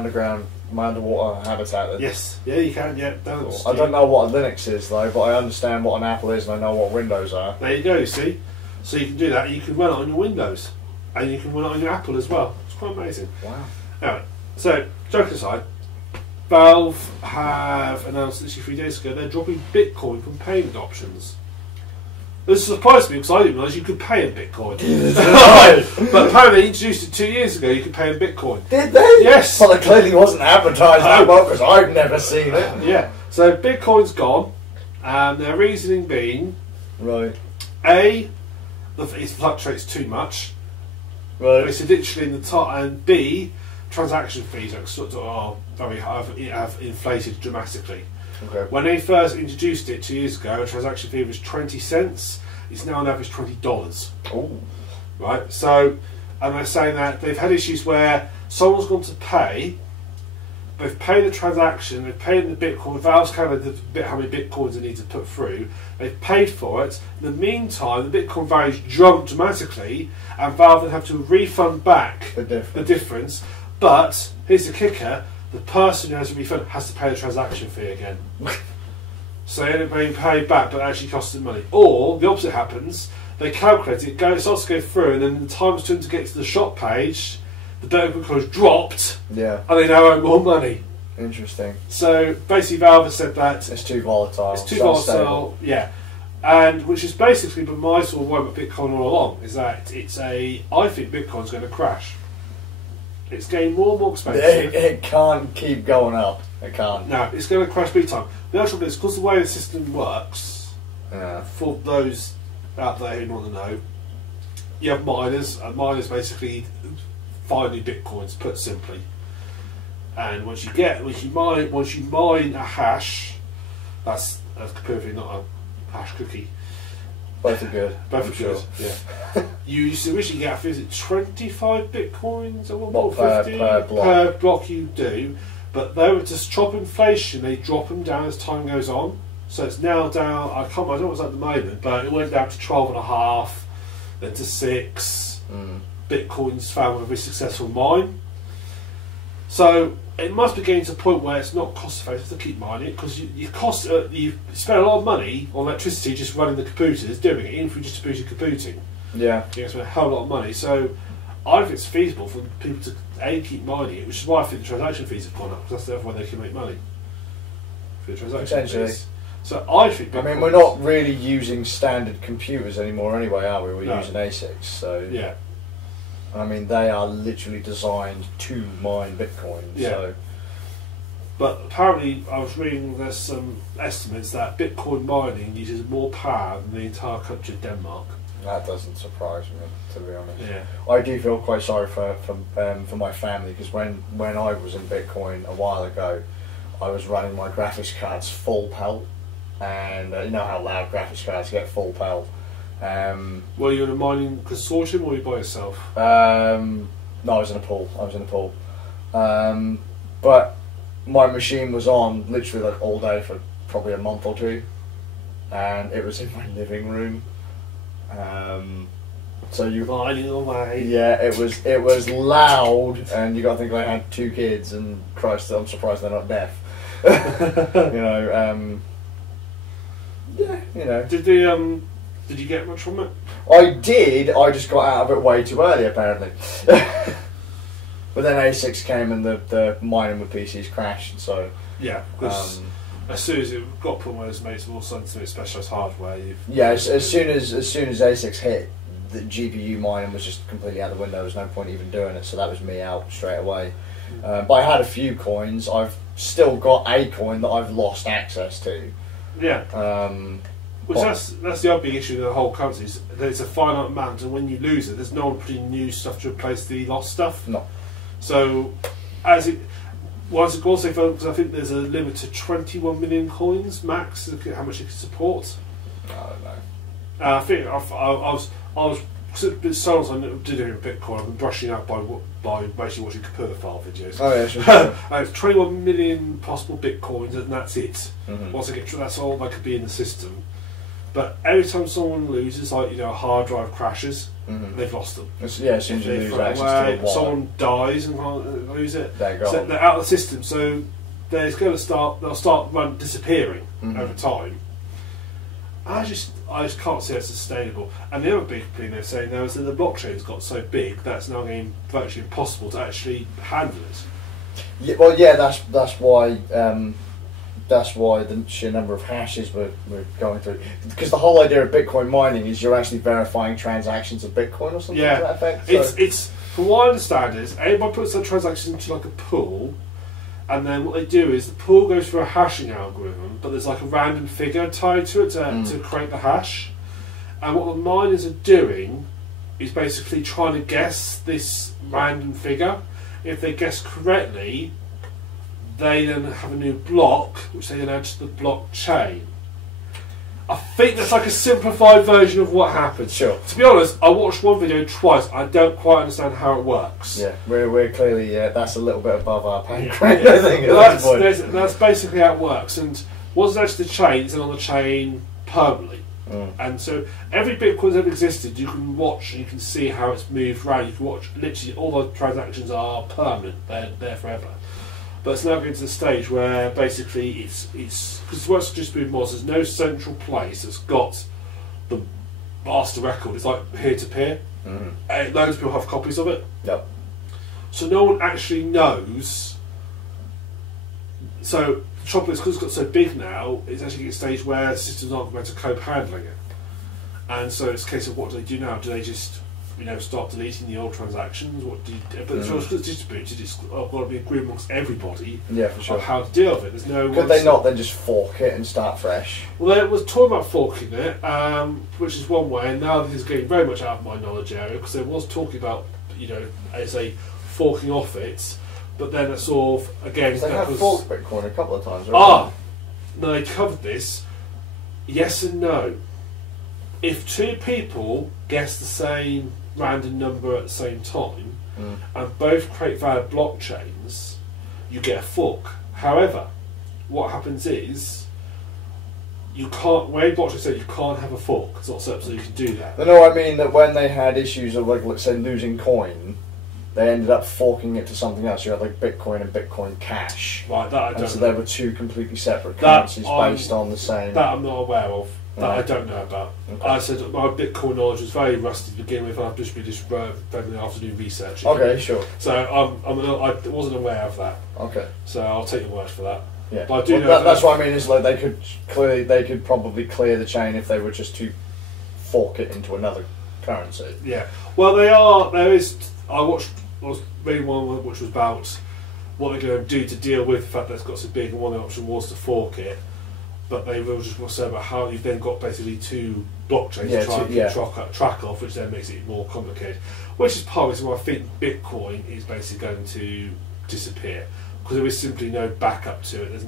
underwater habitat then. Yes. Yeah, you can. Yeah. Cool. I don't know what a Linux is though, but I understand what an Apple is and I know what Windows are. There you go. See, so you can do that. You can run it on your Windows, and you can run it on your Apple as well. It's quite amazing. Wow. Anyway, so joke aside, Valve have announced literally 3 days ago they're dropping Bitcoin from payment options. This surprised me because I didn't realise you could pay in Bitcoin. But apparently they introduced it 2 years ago. You could pay in Bitcoin. Did they? Yes. Well, it clearly wasn't advertised that well because I've never seen it. Yeah. So Bitcoin's gone, and their reasoning being, Right. A, it fluctuates too much. Right. It's literally in the top, and B, transaction fees are very have inflated dramatically. Okay. When they first introduced it 2 years ago, a transaction fee was 20 cents. It's now on average $20. Oh. Right. So, and they're saying that they've had issues where someone's gone to pay. They've paid the transaction, they've paid in the Bitcoin, Valve's counted how many Bitcoins they need to put through, they've paid for it. In the meantime, the Bitcoin values jumped dramatically, and Valve then have to refund back the difference. But, here's the kicker, the person who has a refund has to pay the transaction fee again. So they end up being paid back, but it actually costs them money. Or, the opposite happens, they calculate it, it starts to go through, and then the time it's taken to get to the shop page, the Bitcoin has dropped, Yeah. and they now owe more money. Interesting. So basically, Valve has said that It's too volatile. it's too volatile, yeah, and which is basically been my sort of worry about Bitcoin all along is that I think Bitcoin's going to crash. It's getting more and more expensive. It can't keep going up. It can't. No, it's going to crash big time. The actual bit is because the way the system works. Yeah. For those out there who want to know, you have miners, and miners basically find new bitcoins, put simply. And once you mine a hash, that's perfectly not a hash cookie. Both are good. Both are good. Yeah. You used to originally get, is it 25 bitcoins or per block you do, but they were to stop inflation. They drop them down as time goes on. So it's now down. I don't know what's at the moment, but it went down to 12.5, then to 6. Bitcoins found with a very successful mine. So it must be getting to a point where it's not cost effective to keep mining it because you spend a lot of money on electricity just running the computers, doing it, even if you just computing. Yeah. You spend a hell of a lot of money. So I think it's feasible for people to keep mining it, which is why I think the transaction fees have gone up because that's the other way they can make money. For the transaction fees. So I think. I mean, we're not really using standard computers anymore, anyway, are we? We're using ASICs, so yeah. I mean, they are literally designed to mine Bitcoin. Yeah. So. But apparently, I was reading there's some estimates that Bitcoin mining uses more power than the entire country of Denmark. That doesn't surprise me, to be honest. Yeah. I do feel quite sorry for my family because when I was in Bitcoin a while ago, I was running my graphics cards full pelt, and you know how loud graphics cards get full pelt. Were you in a mining consortium or were you by yourself? No, I was in a pool. But my machine was on literally like all day for probably a month or two, and it was in my living room. So you mining away. Yeah, it was loud, and you got to think I had 2 kids, and Christ, I'm surprised they're not deaf. You know. Yeah, you know. Did you get much from it? I did. I just got out of it way too early, apparently. But then A6 came and the mining with PCs crashed. So yeah, because as soon as it got put on those mates, all of a sudden some specialised hardware. As soon as A6 hit, the GPU mining was just completely out the window. There was no point even doing it, so that was me out straight away. But I had a few coins. I've still got a coin that I've lost access to. Yeah. That's the other big issue with the whole currency is there's a finite amount, and when you lose it, there's no one putting new stuff to replace the lost stuff. No. So, as it was also, folks, I think there's a limit to 21 million coins max. Look at how much it can support. I don't know. I think I was a bit sold on doing Bitcoin. I've been brushing up by basically watching computer file videos. Oh yeah, sure. It's 21 million possible Bitcoins, and that's it. Mm-hmm. Once I get that's all that could be in the system. But every time someone loses, like a hard drive crashes, they've lost them. As soon as you lose access to the wallet, someone dies and can't lose it. They're gone. So they're out of the system. So they'll start disappearing over time. I just can't see it sustainable. And the other big thing they're saying now is that the blockchain's got so big that it's now getting virtually impossible to actually handle it. Yeah, well, yeah, that's why the sheer number of hashes we're going through. Because the whole idea of Bitcoin mining is you're actually verifying transactions of Bitcoin or something to that effect. So. It's from what I understand is everybody puts their transactions into like a pool. And then what they do is the pool goes through a hashing algorithm, but there's like a random figure tied to it to create the hash. And what the miners are doing is basically trying to guess this random figure. If they guess correctly, they then have a new block, which they then add to the blockchain. I think that's like a simplified version of what happens. Sure. To be honest, I watched one video twice. I don't quite understand how it works. Yeah, we're clearly that's a little bit above our pay grade. I think that's basically how it works. And once it's actually the chain, it's on the chain permanently. And so every Bitcoin that existed, you can watch and you can see how it's moved around. You can watch literally all the transactions are permanent. They're there forever. But it's now getting to the stage where basically it's because what's distributed more, there's no central place that's got the master record. It's like peer to peer. Loads of people have copies of it. Yep. So no one actually knows. So the trouble is because it's got so big now, it's actually getting to a stage where systems aren't going to cope handling it. And so it's a case of what do they do now? Do they just start deleting the old transactions? What do you do? But it's also distributed. It's got to be agreed amongst everybody. Yeah, for sure. Of how to deal with it. There's no. Could they not then just fork it and start fresh? Well, there was talk about forking it, which is one way. And now this is getting very much out of my knowledge area because there was talking about as a forking off it, but then it's sort of again. They have forked Bitcoin a couple of times. No, they covered this. Yes and no. If two people guess the same random number at the same time and both create valid blockchains, you get a fork. However, what happens is you can't. When blockchain said you can't have a fork, it's not set up so you can do that. No, I mean that when they had issues of like let's say losing coin, they ended up forking it to something else. You had like Bitcoin and Bitcoin Cash. Right, that I don't know. So they were two completely separate currencies based on the same. That I'm not aware of. That I don't know about. Okay. I said my Bitcoin knowledge was very rusty to begin with, and I've just been spending the afternoon researching. Okay, sure. So I wasn't aware of that. Okay. So I'll take your word for that. Yeah. But I do know that's what I mean. Is like they could probably clear the chain if they were just to fork it into another currency. Yeah. Well, they are. There is. I was reading one which was about what they're going to do to deal with the fact that it's got so big, and one option was to fork it. But they will just want to say about how you've then got basically two blockchains to try and keep track of, which then makes it more complicated. Which is part of why I think Bitcoin is basically going to disappear because there is simply no backup to it.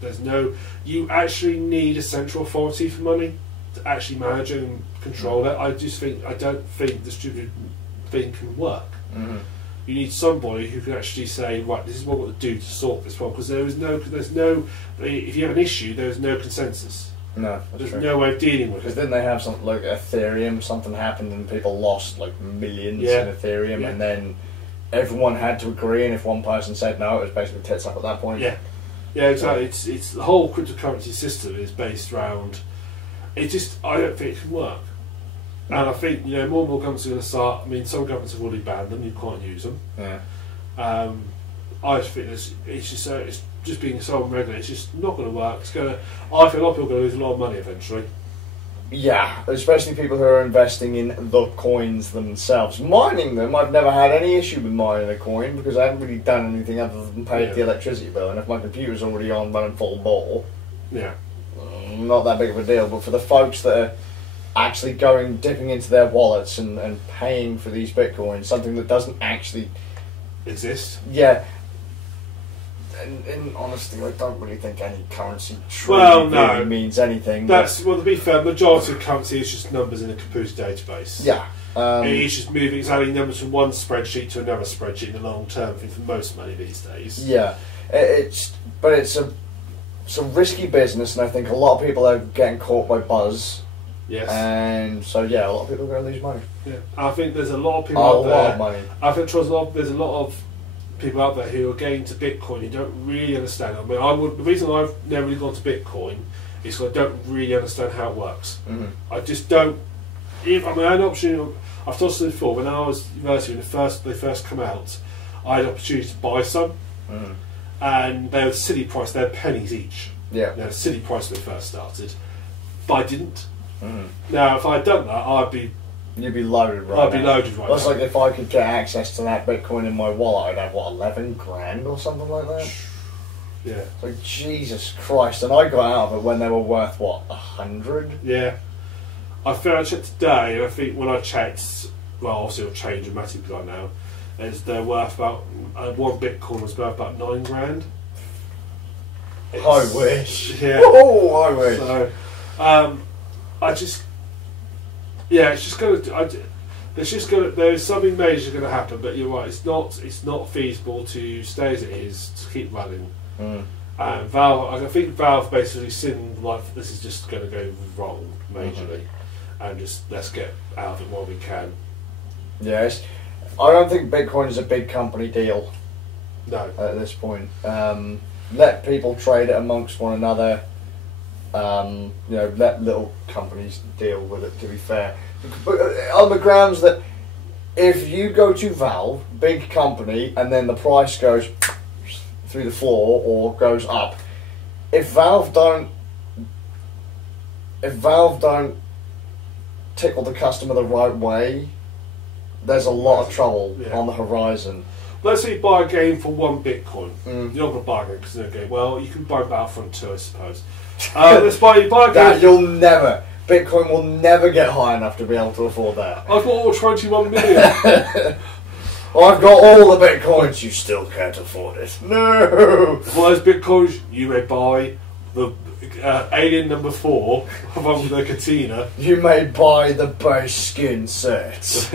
There's no. You actually need a central authority for money to actually manage and control it. I don't think the distributed thing can work. You need somebody who can actually say, right, this is what we're going to do to sort this problem. Because there's no, if you have an issue, there's no consensus. No, there's no way of dealing with it. Because then they have something like Ethereum, something happened and people lost like millions in Ethereum, and then everyone had to agree, and if one person said no, it was basically tits up at that point. Yeah, exactly. It's the whole cryptocurrency system is based around. I don't think it can work. And I think more and more governments are going to start. I mean, some governments have already banned them; you can't use them. Yeah. I just think it's just being so unregulated. It's just not going to work. I think a lot of people are going to lose a lot of money eventually. Yeah, especially people who are investing in the coins themselves. Mining them, I've never had any issue with mining a coin because I haven't really done anything other than paid the electricity bill. And if my computer's already on running full ball, not that big of a deal. But for the folks that are actually dipping into their wallets and paying for these bitcoins, something that doesn't actually exist. Yeah. In honesty, I don't really think any currency really means anything. To be fair, majority of currency is just numbers in a computer database. Yeah. It's just it's adding numbers from one spreadsheet to another spreadsheet in the long term thing for most money these days. Yeah. It's a risky business, and I think a lot of people are getting caught by buzz. Yes. And so, yeah, a lot of people are going to lose money. Yeah. I think there's a lot of people out there. A lot of money. I think there's a lot of people out there who are getting to Bitcoin who don't really understand. I mean, the reason I've never really gone to Bitcoin is because I don't really understand how it works. Mm-hmm. I just don't. I had an opportunity. I've told you before. When I was at university, when they first come out, I had an opportunity to buy some, and they were silly price. They were pennies each. Yeah, they were silly price when they first started, but I didn't. Mm-hmm. Now, if I'd done that, You'd be loaded right now. I'd be loaded right now. That's like if I could get access to that Bitcoin in my wallet, I'd have, 11 grand or something like that? Yeah. It's like, Jesus Christ. And I got out of it when they were worth, 100? Yeah. I checked today, and I think when I checked, well, obviously it'll change dramatically right now, they're worth about, one Bitcoin was worth about 9 grand. I wish. Yeah. Oh, I wish. So, it's just going to. There's something major going to happen, but you're right. It's not feasible to stay as it is to keep running. And Valve, I think Valve basically seen like this is just going to go wrong majorly, and just let's get out of it while we can. Yes, I don't think Bitcoin is a big company deal. No, at this point, let people trade it amongst one another. Let little companies deal with it, to be fair. But on the grounds that if you go to Valve, big company, and then the price goes through the floor or goes up, if Valve don't tickle the customer the right way, there's a lot of trouble on the horizon. Let's say you buy a game for 1 Bitcoin. You're not going to buy a game because it's no game. Well, you can buy Battlefront 2, I suppose. Let's buy a game. Bitcoin will never get high enough to be able to afford that. I've got all 21 million. I've got all the Bitcoins. You still can't afford it. No. For those Bitcoins, you may buy the Alien number 4 from the Katina. You may buy the base skin set.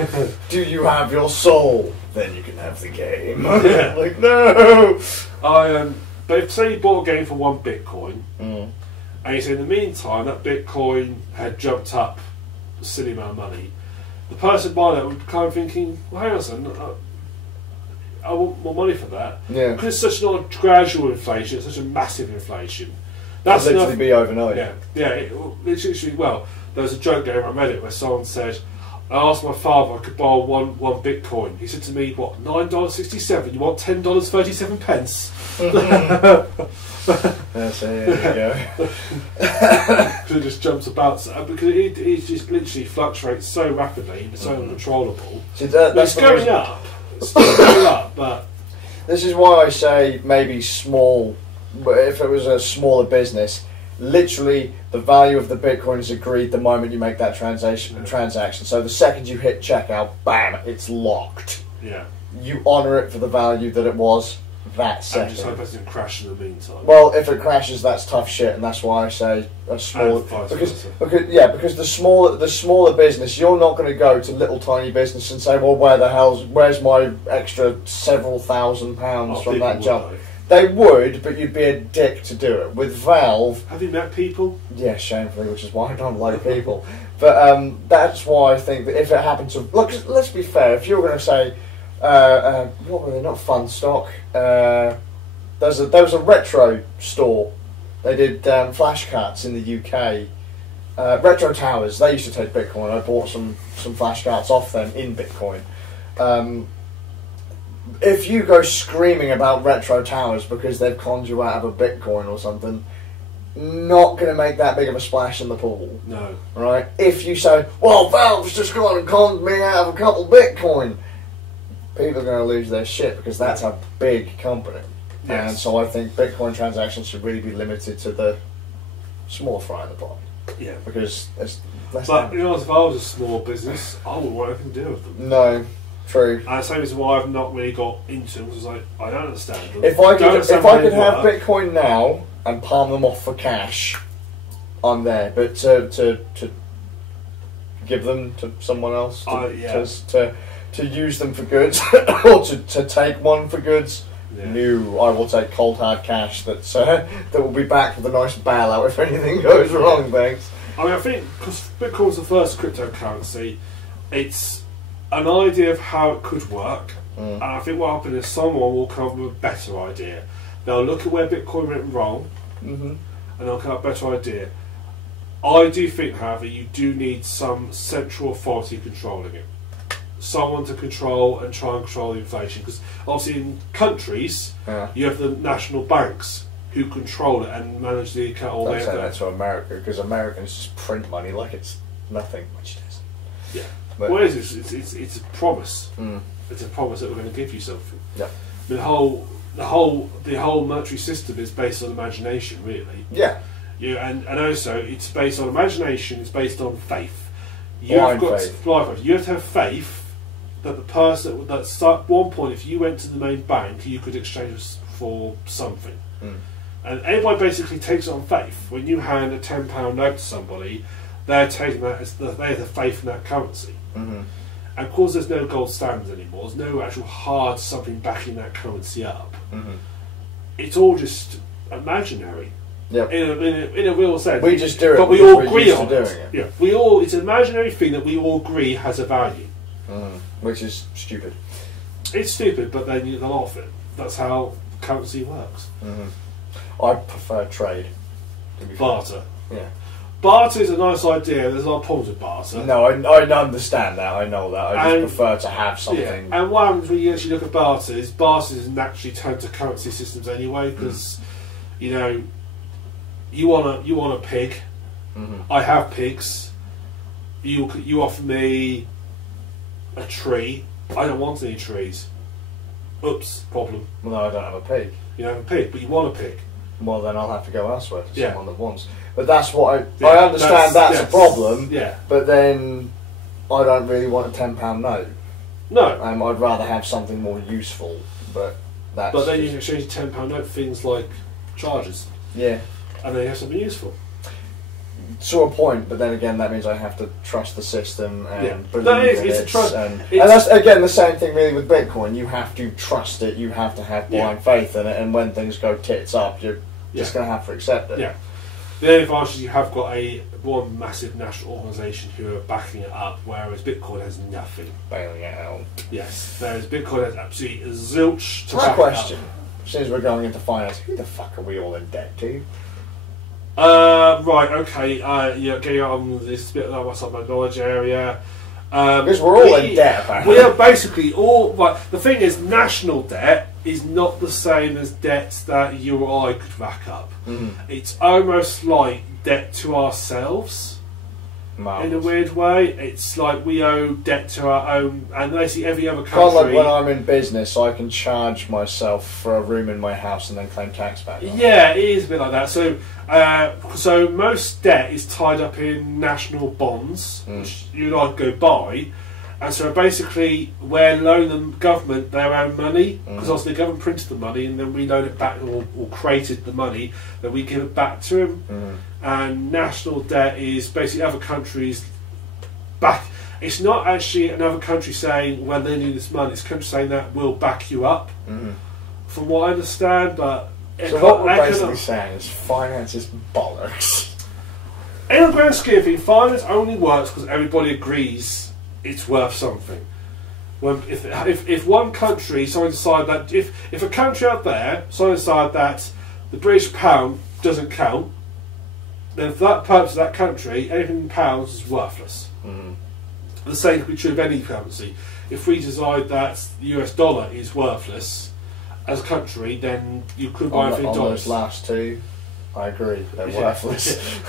Do you have your soul? Then you can have the game. Yeah. Like, no. But if say you bought a game for 1 Bitcoin, and you say in the meantime that Bitcoin had jumped up a silly amount of money, the person buying that would kind of thinking, well, hang on a second, I want more money for that. Yeah. Because it's such not a gradual inflation, it's such a massive inflation. That's literally enough. Be overnight. Yeah. Literally. Well, there was a joke going around Reddit where someone said, I asked my father if I could borrow one Bitcoin. He said to me, what, $9.67? You want $10.37 pence? So there you go. Because it just jumps about, because it just literally fluctuates so rapidly, it's so uncontrollable. So that's going up. It's still going up, but this is why I say maybe small. But if it was a smaller business, literally the value of the Bitcoin is agreed the moment you make that transaction. So the second you hit checkout, bam, it's locked. Yeah. You honour it for the value that it was that second. And just hope it doesn't crash in the meantime. Well, if it crashes, that's tough shit, and that's why I say a smaller. Because the smaller business, you're not going to go to little tiny business and say, well, where's my extra several £1,000s from that jump? They would, but you'd be a dick to do it. With Valve... Have you met people? Yeah, shamefully, which is why I don't like people. But that's why I think that if it happened to... Look, let's be fair. If you were going to say... what were they? Not Fun Stock. There was a retro store. They did flash carts in the UK. Retro Towers. They used to take Bitcoin. I bought some flash carts off them in Bitcoin. If you go screaming about Retro Towers because they've conned you out of a Bitcoin or something, not going to make that big of a splash in the pool. No. Right? If you say, well, Valve's just gone and conned me out of a couple Bitcoin, people are going to lose their shit because that's a big company. Yes. And so I think Bitcoin transactions should really be limited to the small fry in the pot. Yeah. Because there's less. But, you know, if I was a small business, I wouldn't want anything to do with them. No. True. And the same reason why I've not really got into them, because I don't understand them. If I could have Bitcoin now and palm them off for cash, I'm there. But to give them to someone else, to use them for goods, or to take one for goods, no, I will take cold hard cash that will be back with a nice bailout if anything goes wrong, thanks. I mean, I think, because Bitcoin's the first cryptocurrency, it's an idea of how it could work, and I think what happens is someone will come up with a better idea. They'll look at where Bitcoin went wrong, and they'll come up with a better idea. I do think, however, you do need some central authority controlling it. Someone to control and try and control the inflation, because obviously in countries, you have the national banks who control it and manage the account. Don't say that to America, because Americans just print money like it's nothing, which it is. Yeah. But what is it? It's a promise. It's a promise that we're going to give you something. Yeah. The whole monetary system is based on imagination, really. Yeah. And also it's based on imagination. It's based on faith. Blind faith. You have to have faith that the person that's at one point, if you went to the main bank, you could exchange for something. And everybody basically takes it on faith. When you hand a £10 note to somebody, they're taking that as they have the faith in that currency. And of course, there's no gold standard anymore. There's no actual hard something backing that currency up. It's all just imaginary. Yep. In a real sense. We just do it, but we all agree on doing it. Yeah, we all. It's an imaginary thing that we all agree has a value. Which is stupid. It's stupid, but then you laugh at it. That's how currency works. I prefer trade. Barter. Yeah. Barter is a nice idea. There's a lot of problems with barter. No, I understand that. I know that. I just prefer to have something. Yeah. And what happens when you actually look at barter is naturally turned to currency systems anyway, because you know, you want a pig. I have pigs. You offer me a tree. I don't want any trees. Oops, problem. Well, no, I don't have a pig. You don't have a pig, but you want a pig. Well, then I'll have to go elsewhere to someone that wants. But that's what I understand. That's a problem. Yeah. But then I don't really want a £10 note. No. I'd rather have something more useful. But then you can exchange a £10 note for things like charges. Yeah. And then you have something useful. To a point, but then again, that means I have to trust the system and believe in it's it. A trust. And that's again the same thing really with Bitcoin. You have to trust it. You have to have blind faith in it. And when things go tits up, you're just going to have to accept it. Yeah. The only advantage is you have got one massive national organisation who are backing it up, whereas Bitcoin has nothing. Bailing it out. Yes, whereas Bitcoin has absolutely zilch to My back question, it up. Since we're going into finance, who the fuck are we all in debt to? Right, okay, getting on this bit of what's up my knowledge area. Because we're all in debt, apparently. We are basically all. Right, the thing is, national debt is not the same as debt that you or I could rack up. It's almost like debt to ourselves. In a weird way, it's like we owe debt to our own, and basically every other country. Kind of like when I'm in business, I can charge myself for a room in my house and then claim tax back. Yeah, it is a bit like that. So most debt is tied up in national bonds, which you and I go buy, and so basically we're loaning the government their own money, because obviously the government printed the money and then we loan it back, or created the money, then we give it back to them. And national debt is basically other countries back. It's not actually another country saying, well, they need this money. It's a country saying that we'll back you up, from what I understand. But so what we're basically saying is finance is bollocks. In the grand scheme of things, finance only works because everybody agrees it's worth something. If one country, someone decide that if a country out there, someone decide that the British pound doesn't count, then for that purpose of that country, anything in pounds is worthless. The same could be true of any currency. If we decide that the US dollar is worthless as a country, then you could buy anything in dollars. Those last two. I agree. They're worthless.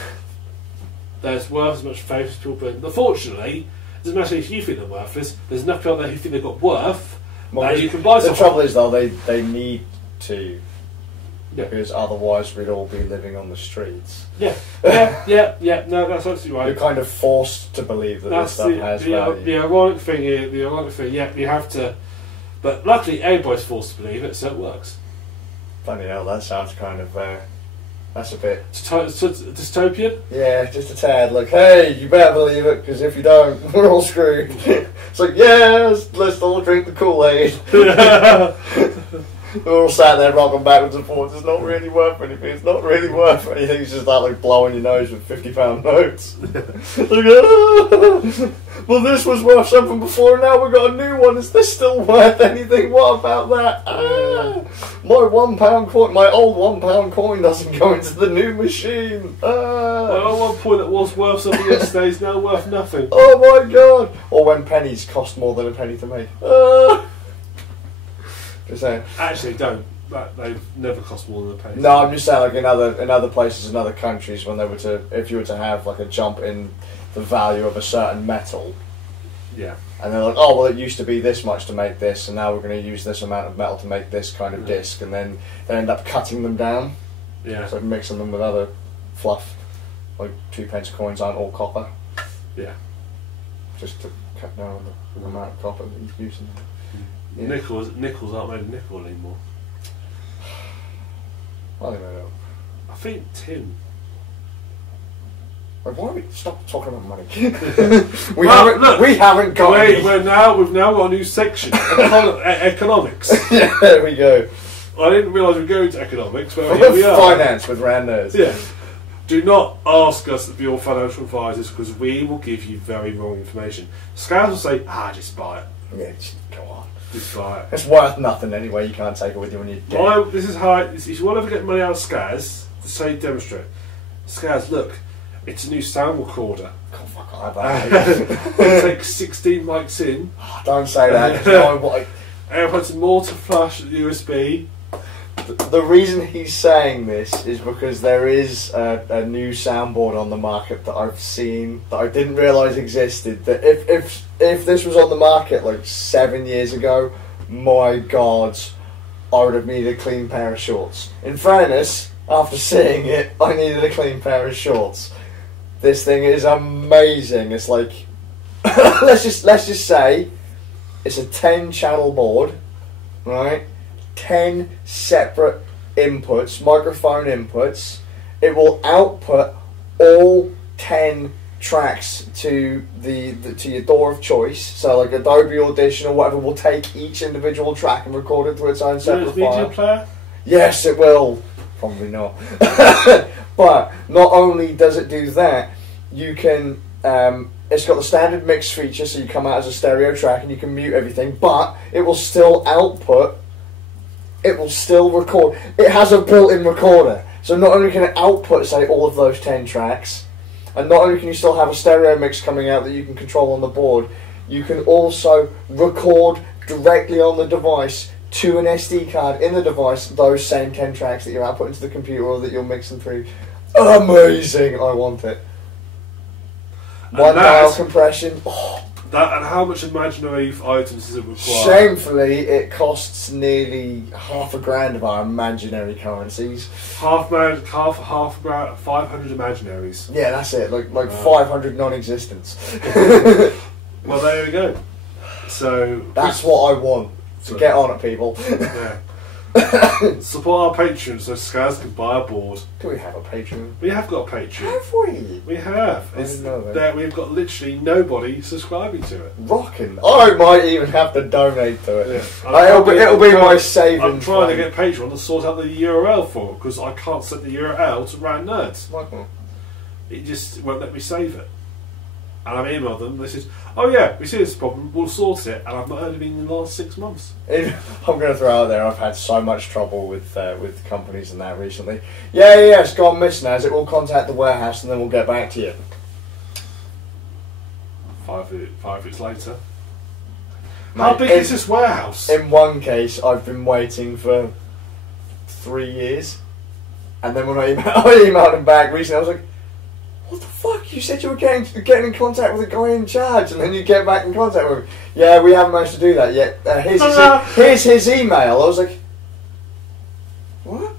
There's worth as much faith as people put in. Unfortunately, it doesn't matter if you think they're worthless. There's enough people out there who think they've got worth that you can buy something. The trouble is, though, they need to. Yeah. Because otherwise we'd all be living on the streets. Yeah. No, that's absolutely right. You're kind of forced to believe that this stuff has value. The ironic thing here, you have to... But luckily, everybody's forced to believe it, so it works. Funny hell, that sounds kind of... that's a bit... Dystopian? Yeah, just a tad. Like, hey, you better believe it, because if you don't, we're all screwed. It's like, yes, let's all drink the Kool-Aid. We're all sat there rocking backwards and forwards. It's not really worth anything. It's not really worth anything. It's just like blowing your nose with £50 notes. Like, well, this was worth something before, and now we've got a new one. Is this still worth anything? What about that? My £1 coin, my old £1 coin doesn't go into the new machine. Well, at one point it was worth something yesterday, is now worth nothing. Oh my god! Or when pennies cost more than a penny to make. Just saying. Actually, don't. They've never cost more than a penny. No, I'm just saying, like in other places, in other countries, when they were to, if you were to have like a jump in the value of a certain metal, yeah, and they're like, oh well, it used to be this much to make this, and now we're going to use this amount of metal to make this kind of disc, and then they end up cutting them down. Yeah. So mixing them with other fluff, like 2p coins aren't all copper. Yeah. Just to cut down on the amount of copper that you're using. Yeah. Nickels aren't made of nickel anymore. I don't know. I think tin. Why don't we stop talking about money? we haven't got. We've now got a new section, economics. Yeah, there we go. I didn't realise we'd go to economics, but here we are. Finance with randos. Yeah. Do not ask us to be your financial advisors, because we will give you very wrong information. Skazz will say, just buy it. Yeah, just go on. Just buy it. It's worth nothing anyway. You can't take it with you when you're dead. Well, this is how. If you want to ever get money out of Skazz, say demonstrate. Skazz, look, it's a new sound recorder. God, fuck off. It takes 16 mics in. Don't say that. No, and puts more to flash at USB. The reason he's saying this is because there is a new soundboard on the market that I've seen that I didn't realise existed. That if this was on the market like 7 years ago, my God, I would have needed a clean pair of shorts. In fairness, after seeing it, I needed a clean pair of shorts. This thing is amazing. It's like let's just say it's a 10-channel board, right? 10 separate inputs, microphone inputs. It will output all 10 tracks to to your door of choice. So like Adobe Audition or whatever will take each individual track and record it to its own separate file. Media player? Yes, it will. Probably not. But not only does it do that, you can. It's got the standard mix feature, so you come out as a stereo track and you can mute everything. But it will still output. It will still record. It has a built-in recorder. So not only can it output, say, all of those 10 tracks, and not only can you still have a stereo mix coming out that you can control on the board, you can also record directly on the device to an SD card in the device those same 10 tracks that you're outputting to the computer or that you're mixing through. Amazing! I want it. One dial compression. Oh. And how much imaginary items does it require? Shamefully, it costs nearly $1,000 of our imaginary currencies. Half grand, 500 imaginaries. Yeah, that's it. Like 500 non-existents. Well, there we go. So that's what I want. So get on it, people. Yeah. Support our Patreon so Skazz can buy a board. Do we have a Patreon? We have got a Patreon. Have we? We have. I didn't know that. We've got literally nobody subscribing to it. Rocking. I might even have to donate to it. Yeah. It'll be my savings. I'm trying to get Patreon to sort out the URL for it because I can't set the URL to Rand Nerds. Michael. It just won't let me save it. And I've emailed them. They said, "Oh yeah, we see this problem. We'll sort it." And I've not heard of it in the last 6 months. I'm going to throw out there. I've had so much trouble with companies and that recently. Yeah, it's gone missing. As it will contact the warehouse and then we'll get back to you. 5 weeks later. How big is this warehouse? In one case, I've been waiting for 3 years, And then when I emailed him back recently, I was like, what the fuck? You said you were getting in contact with the guy in charge, and then you get back in contact with him. Yeah, we haven't managed to do that yet. Here's his email. I was like, what?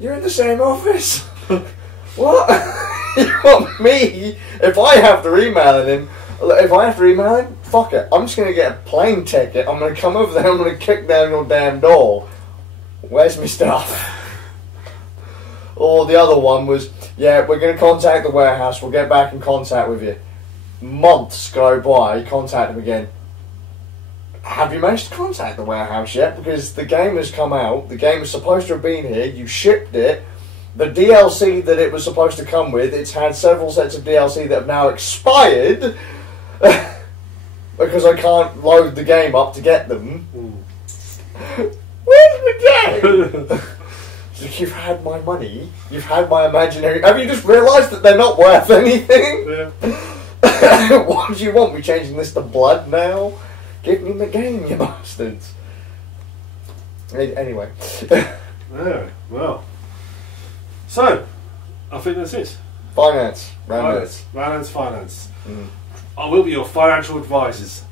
You're in the same office? What? You want me? If I have to email him, fuck it. I'm just going to get a plane ticket. I'm going to come over there. I'm going to kick down your damn door. Where's my stuff? Or the other one was, yeah, we're going to contact the warehouse. We'll get back in contact with you. Months go by. Contact them again. Have you managed to contact the warehouse yet? Because the game has come out. The game is supposed to have been here. You shipped it. The DLC that it was supposed to come with, it's had several sets of DLC that have now expired because I can't load the game up to get them. Where's the game? You've had my money. You've had my imaginary... Have you just realised that they're not worth anything? Yeah. What do you want? We changing this to blood now? Give me the game, you bastards. Anyway. Yeah, well. So, I think that's it. Finance. Finance. Mm. I will be your financial advisors.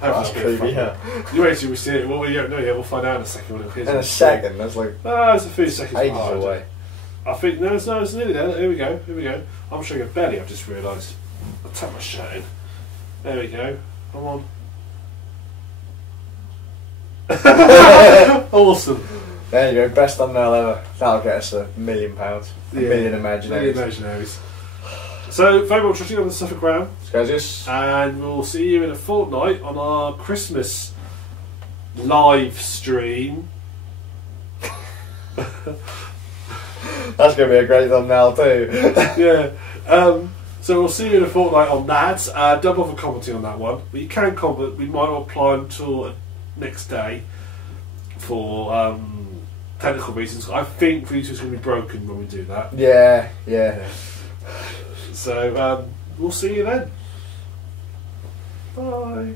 That's creepy, yeah. You wait till we see it. Well, we'll find out in a second when it appears. In a second, that's like... it's a few seconds ages away. I think, no, it's nearly there. Here we go. I'm showing a belly, I've just realised. I'll tap my shirt in. There we go. Come on. Awesome. There you go, best thumbnail ever. That'll get us £1 million. £1 million imaginaries. So, very much watching on the Suffolk Ground. Skazz. And we'll see you in a fortnight on our Christmas live stream. That's going to be a great thumbnail too. Yeah. So we'll see you in a fortnight on that. Don't bother commenting on that one. But you can comment. We might not apply until next day for technical reasons. I think Vito's going to be broken when we do that. Yeah. So we'll see you then. Bye.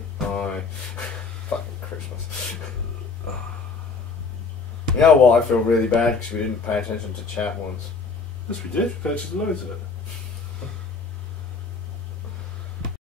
Fucking Christmas. You know what? I feel really bad because we didn't pay attention to chat once. Yes, we did. We paid attention to loads of it.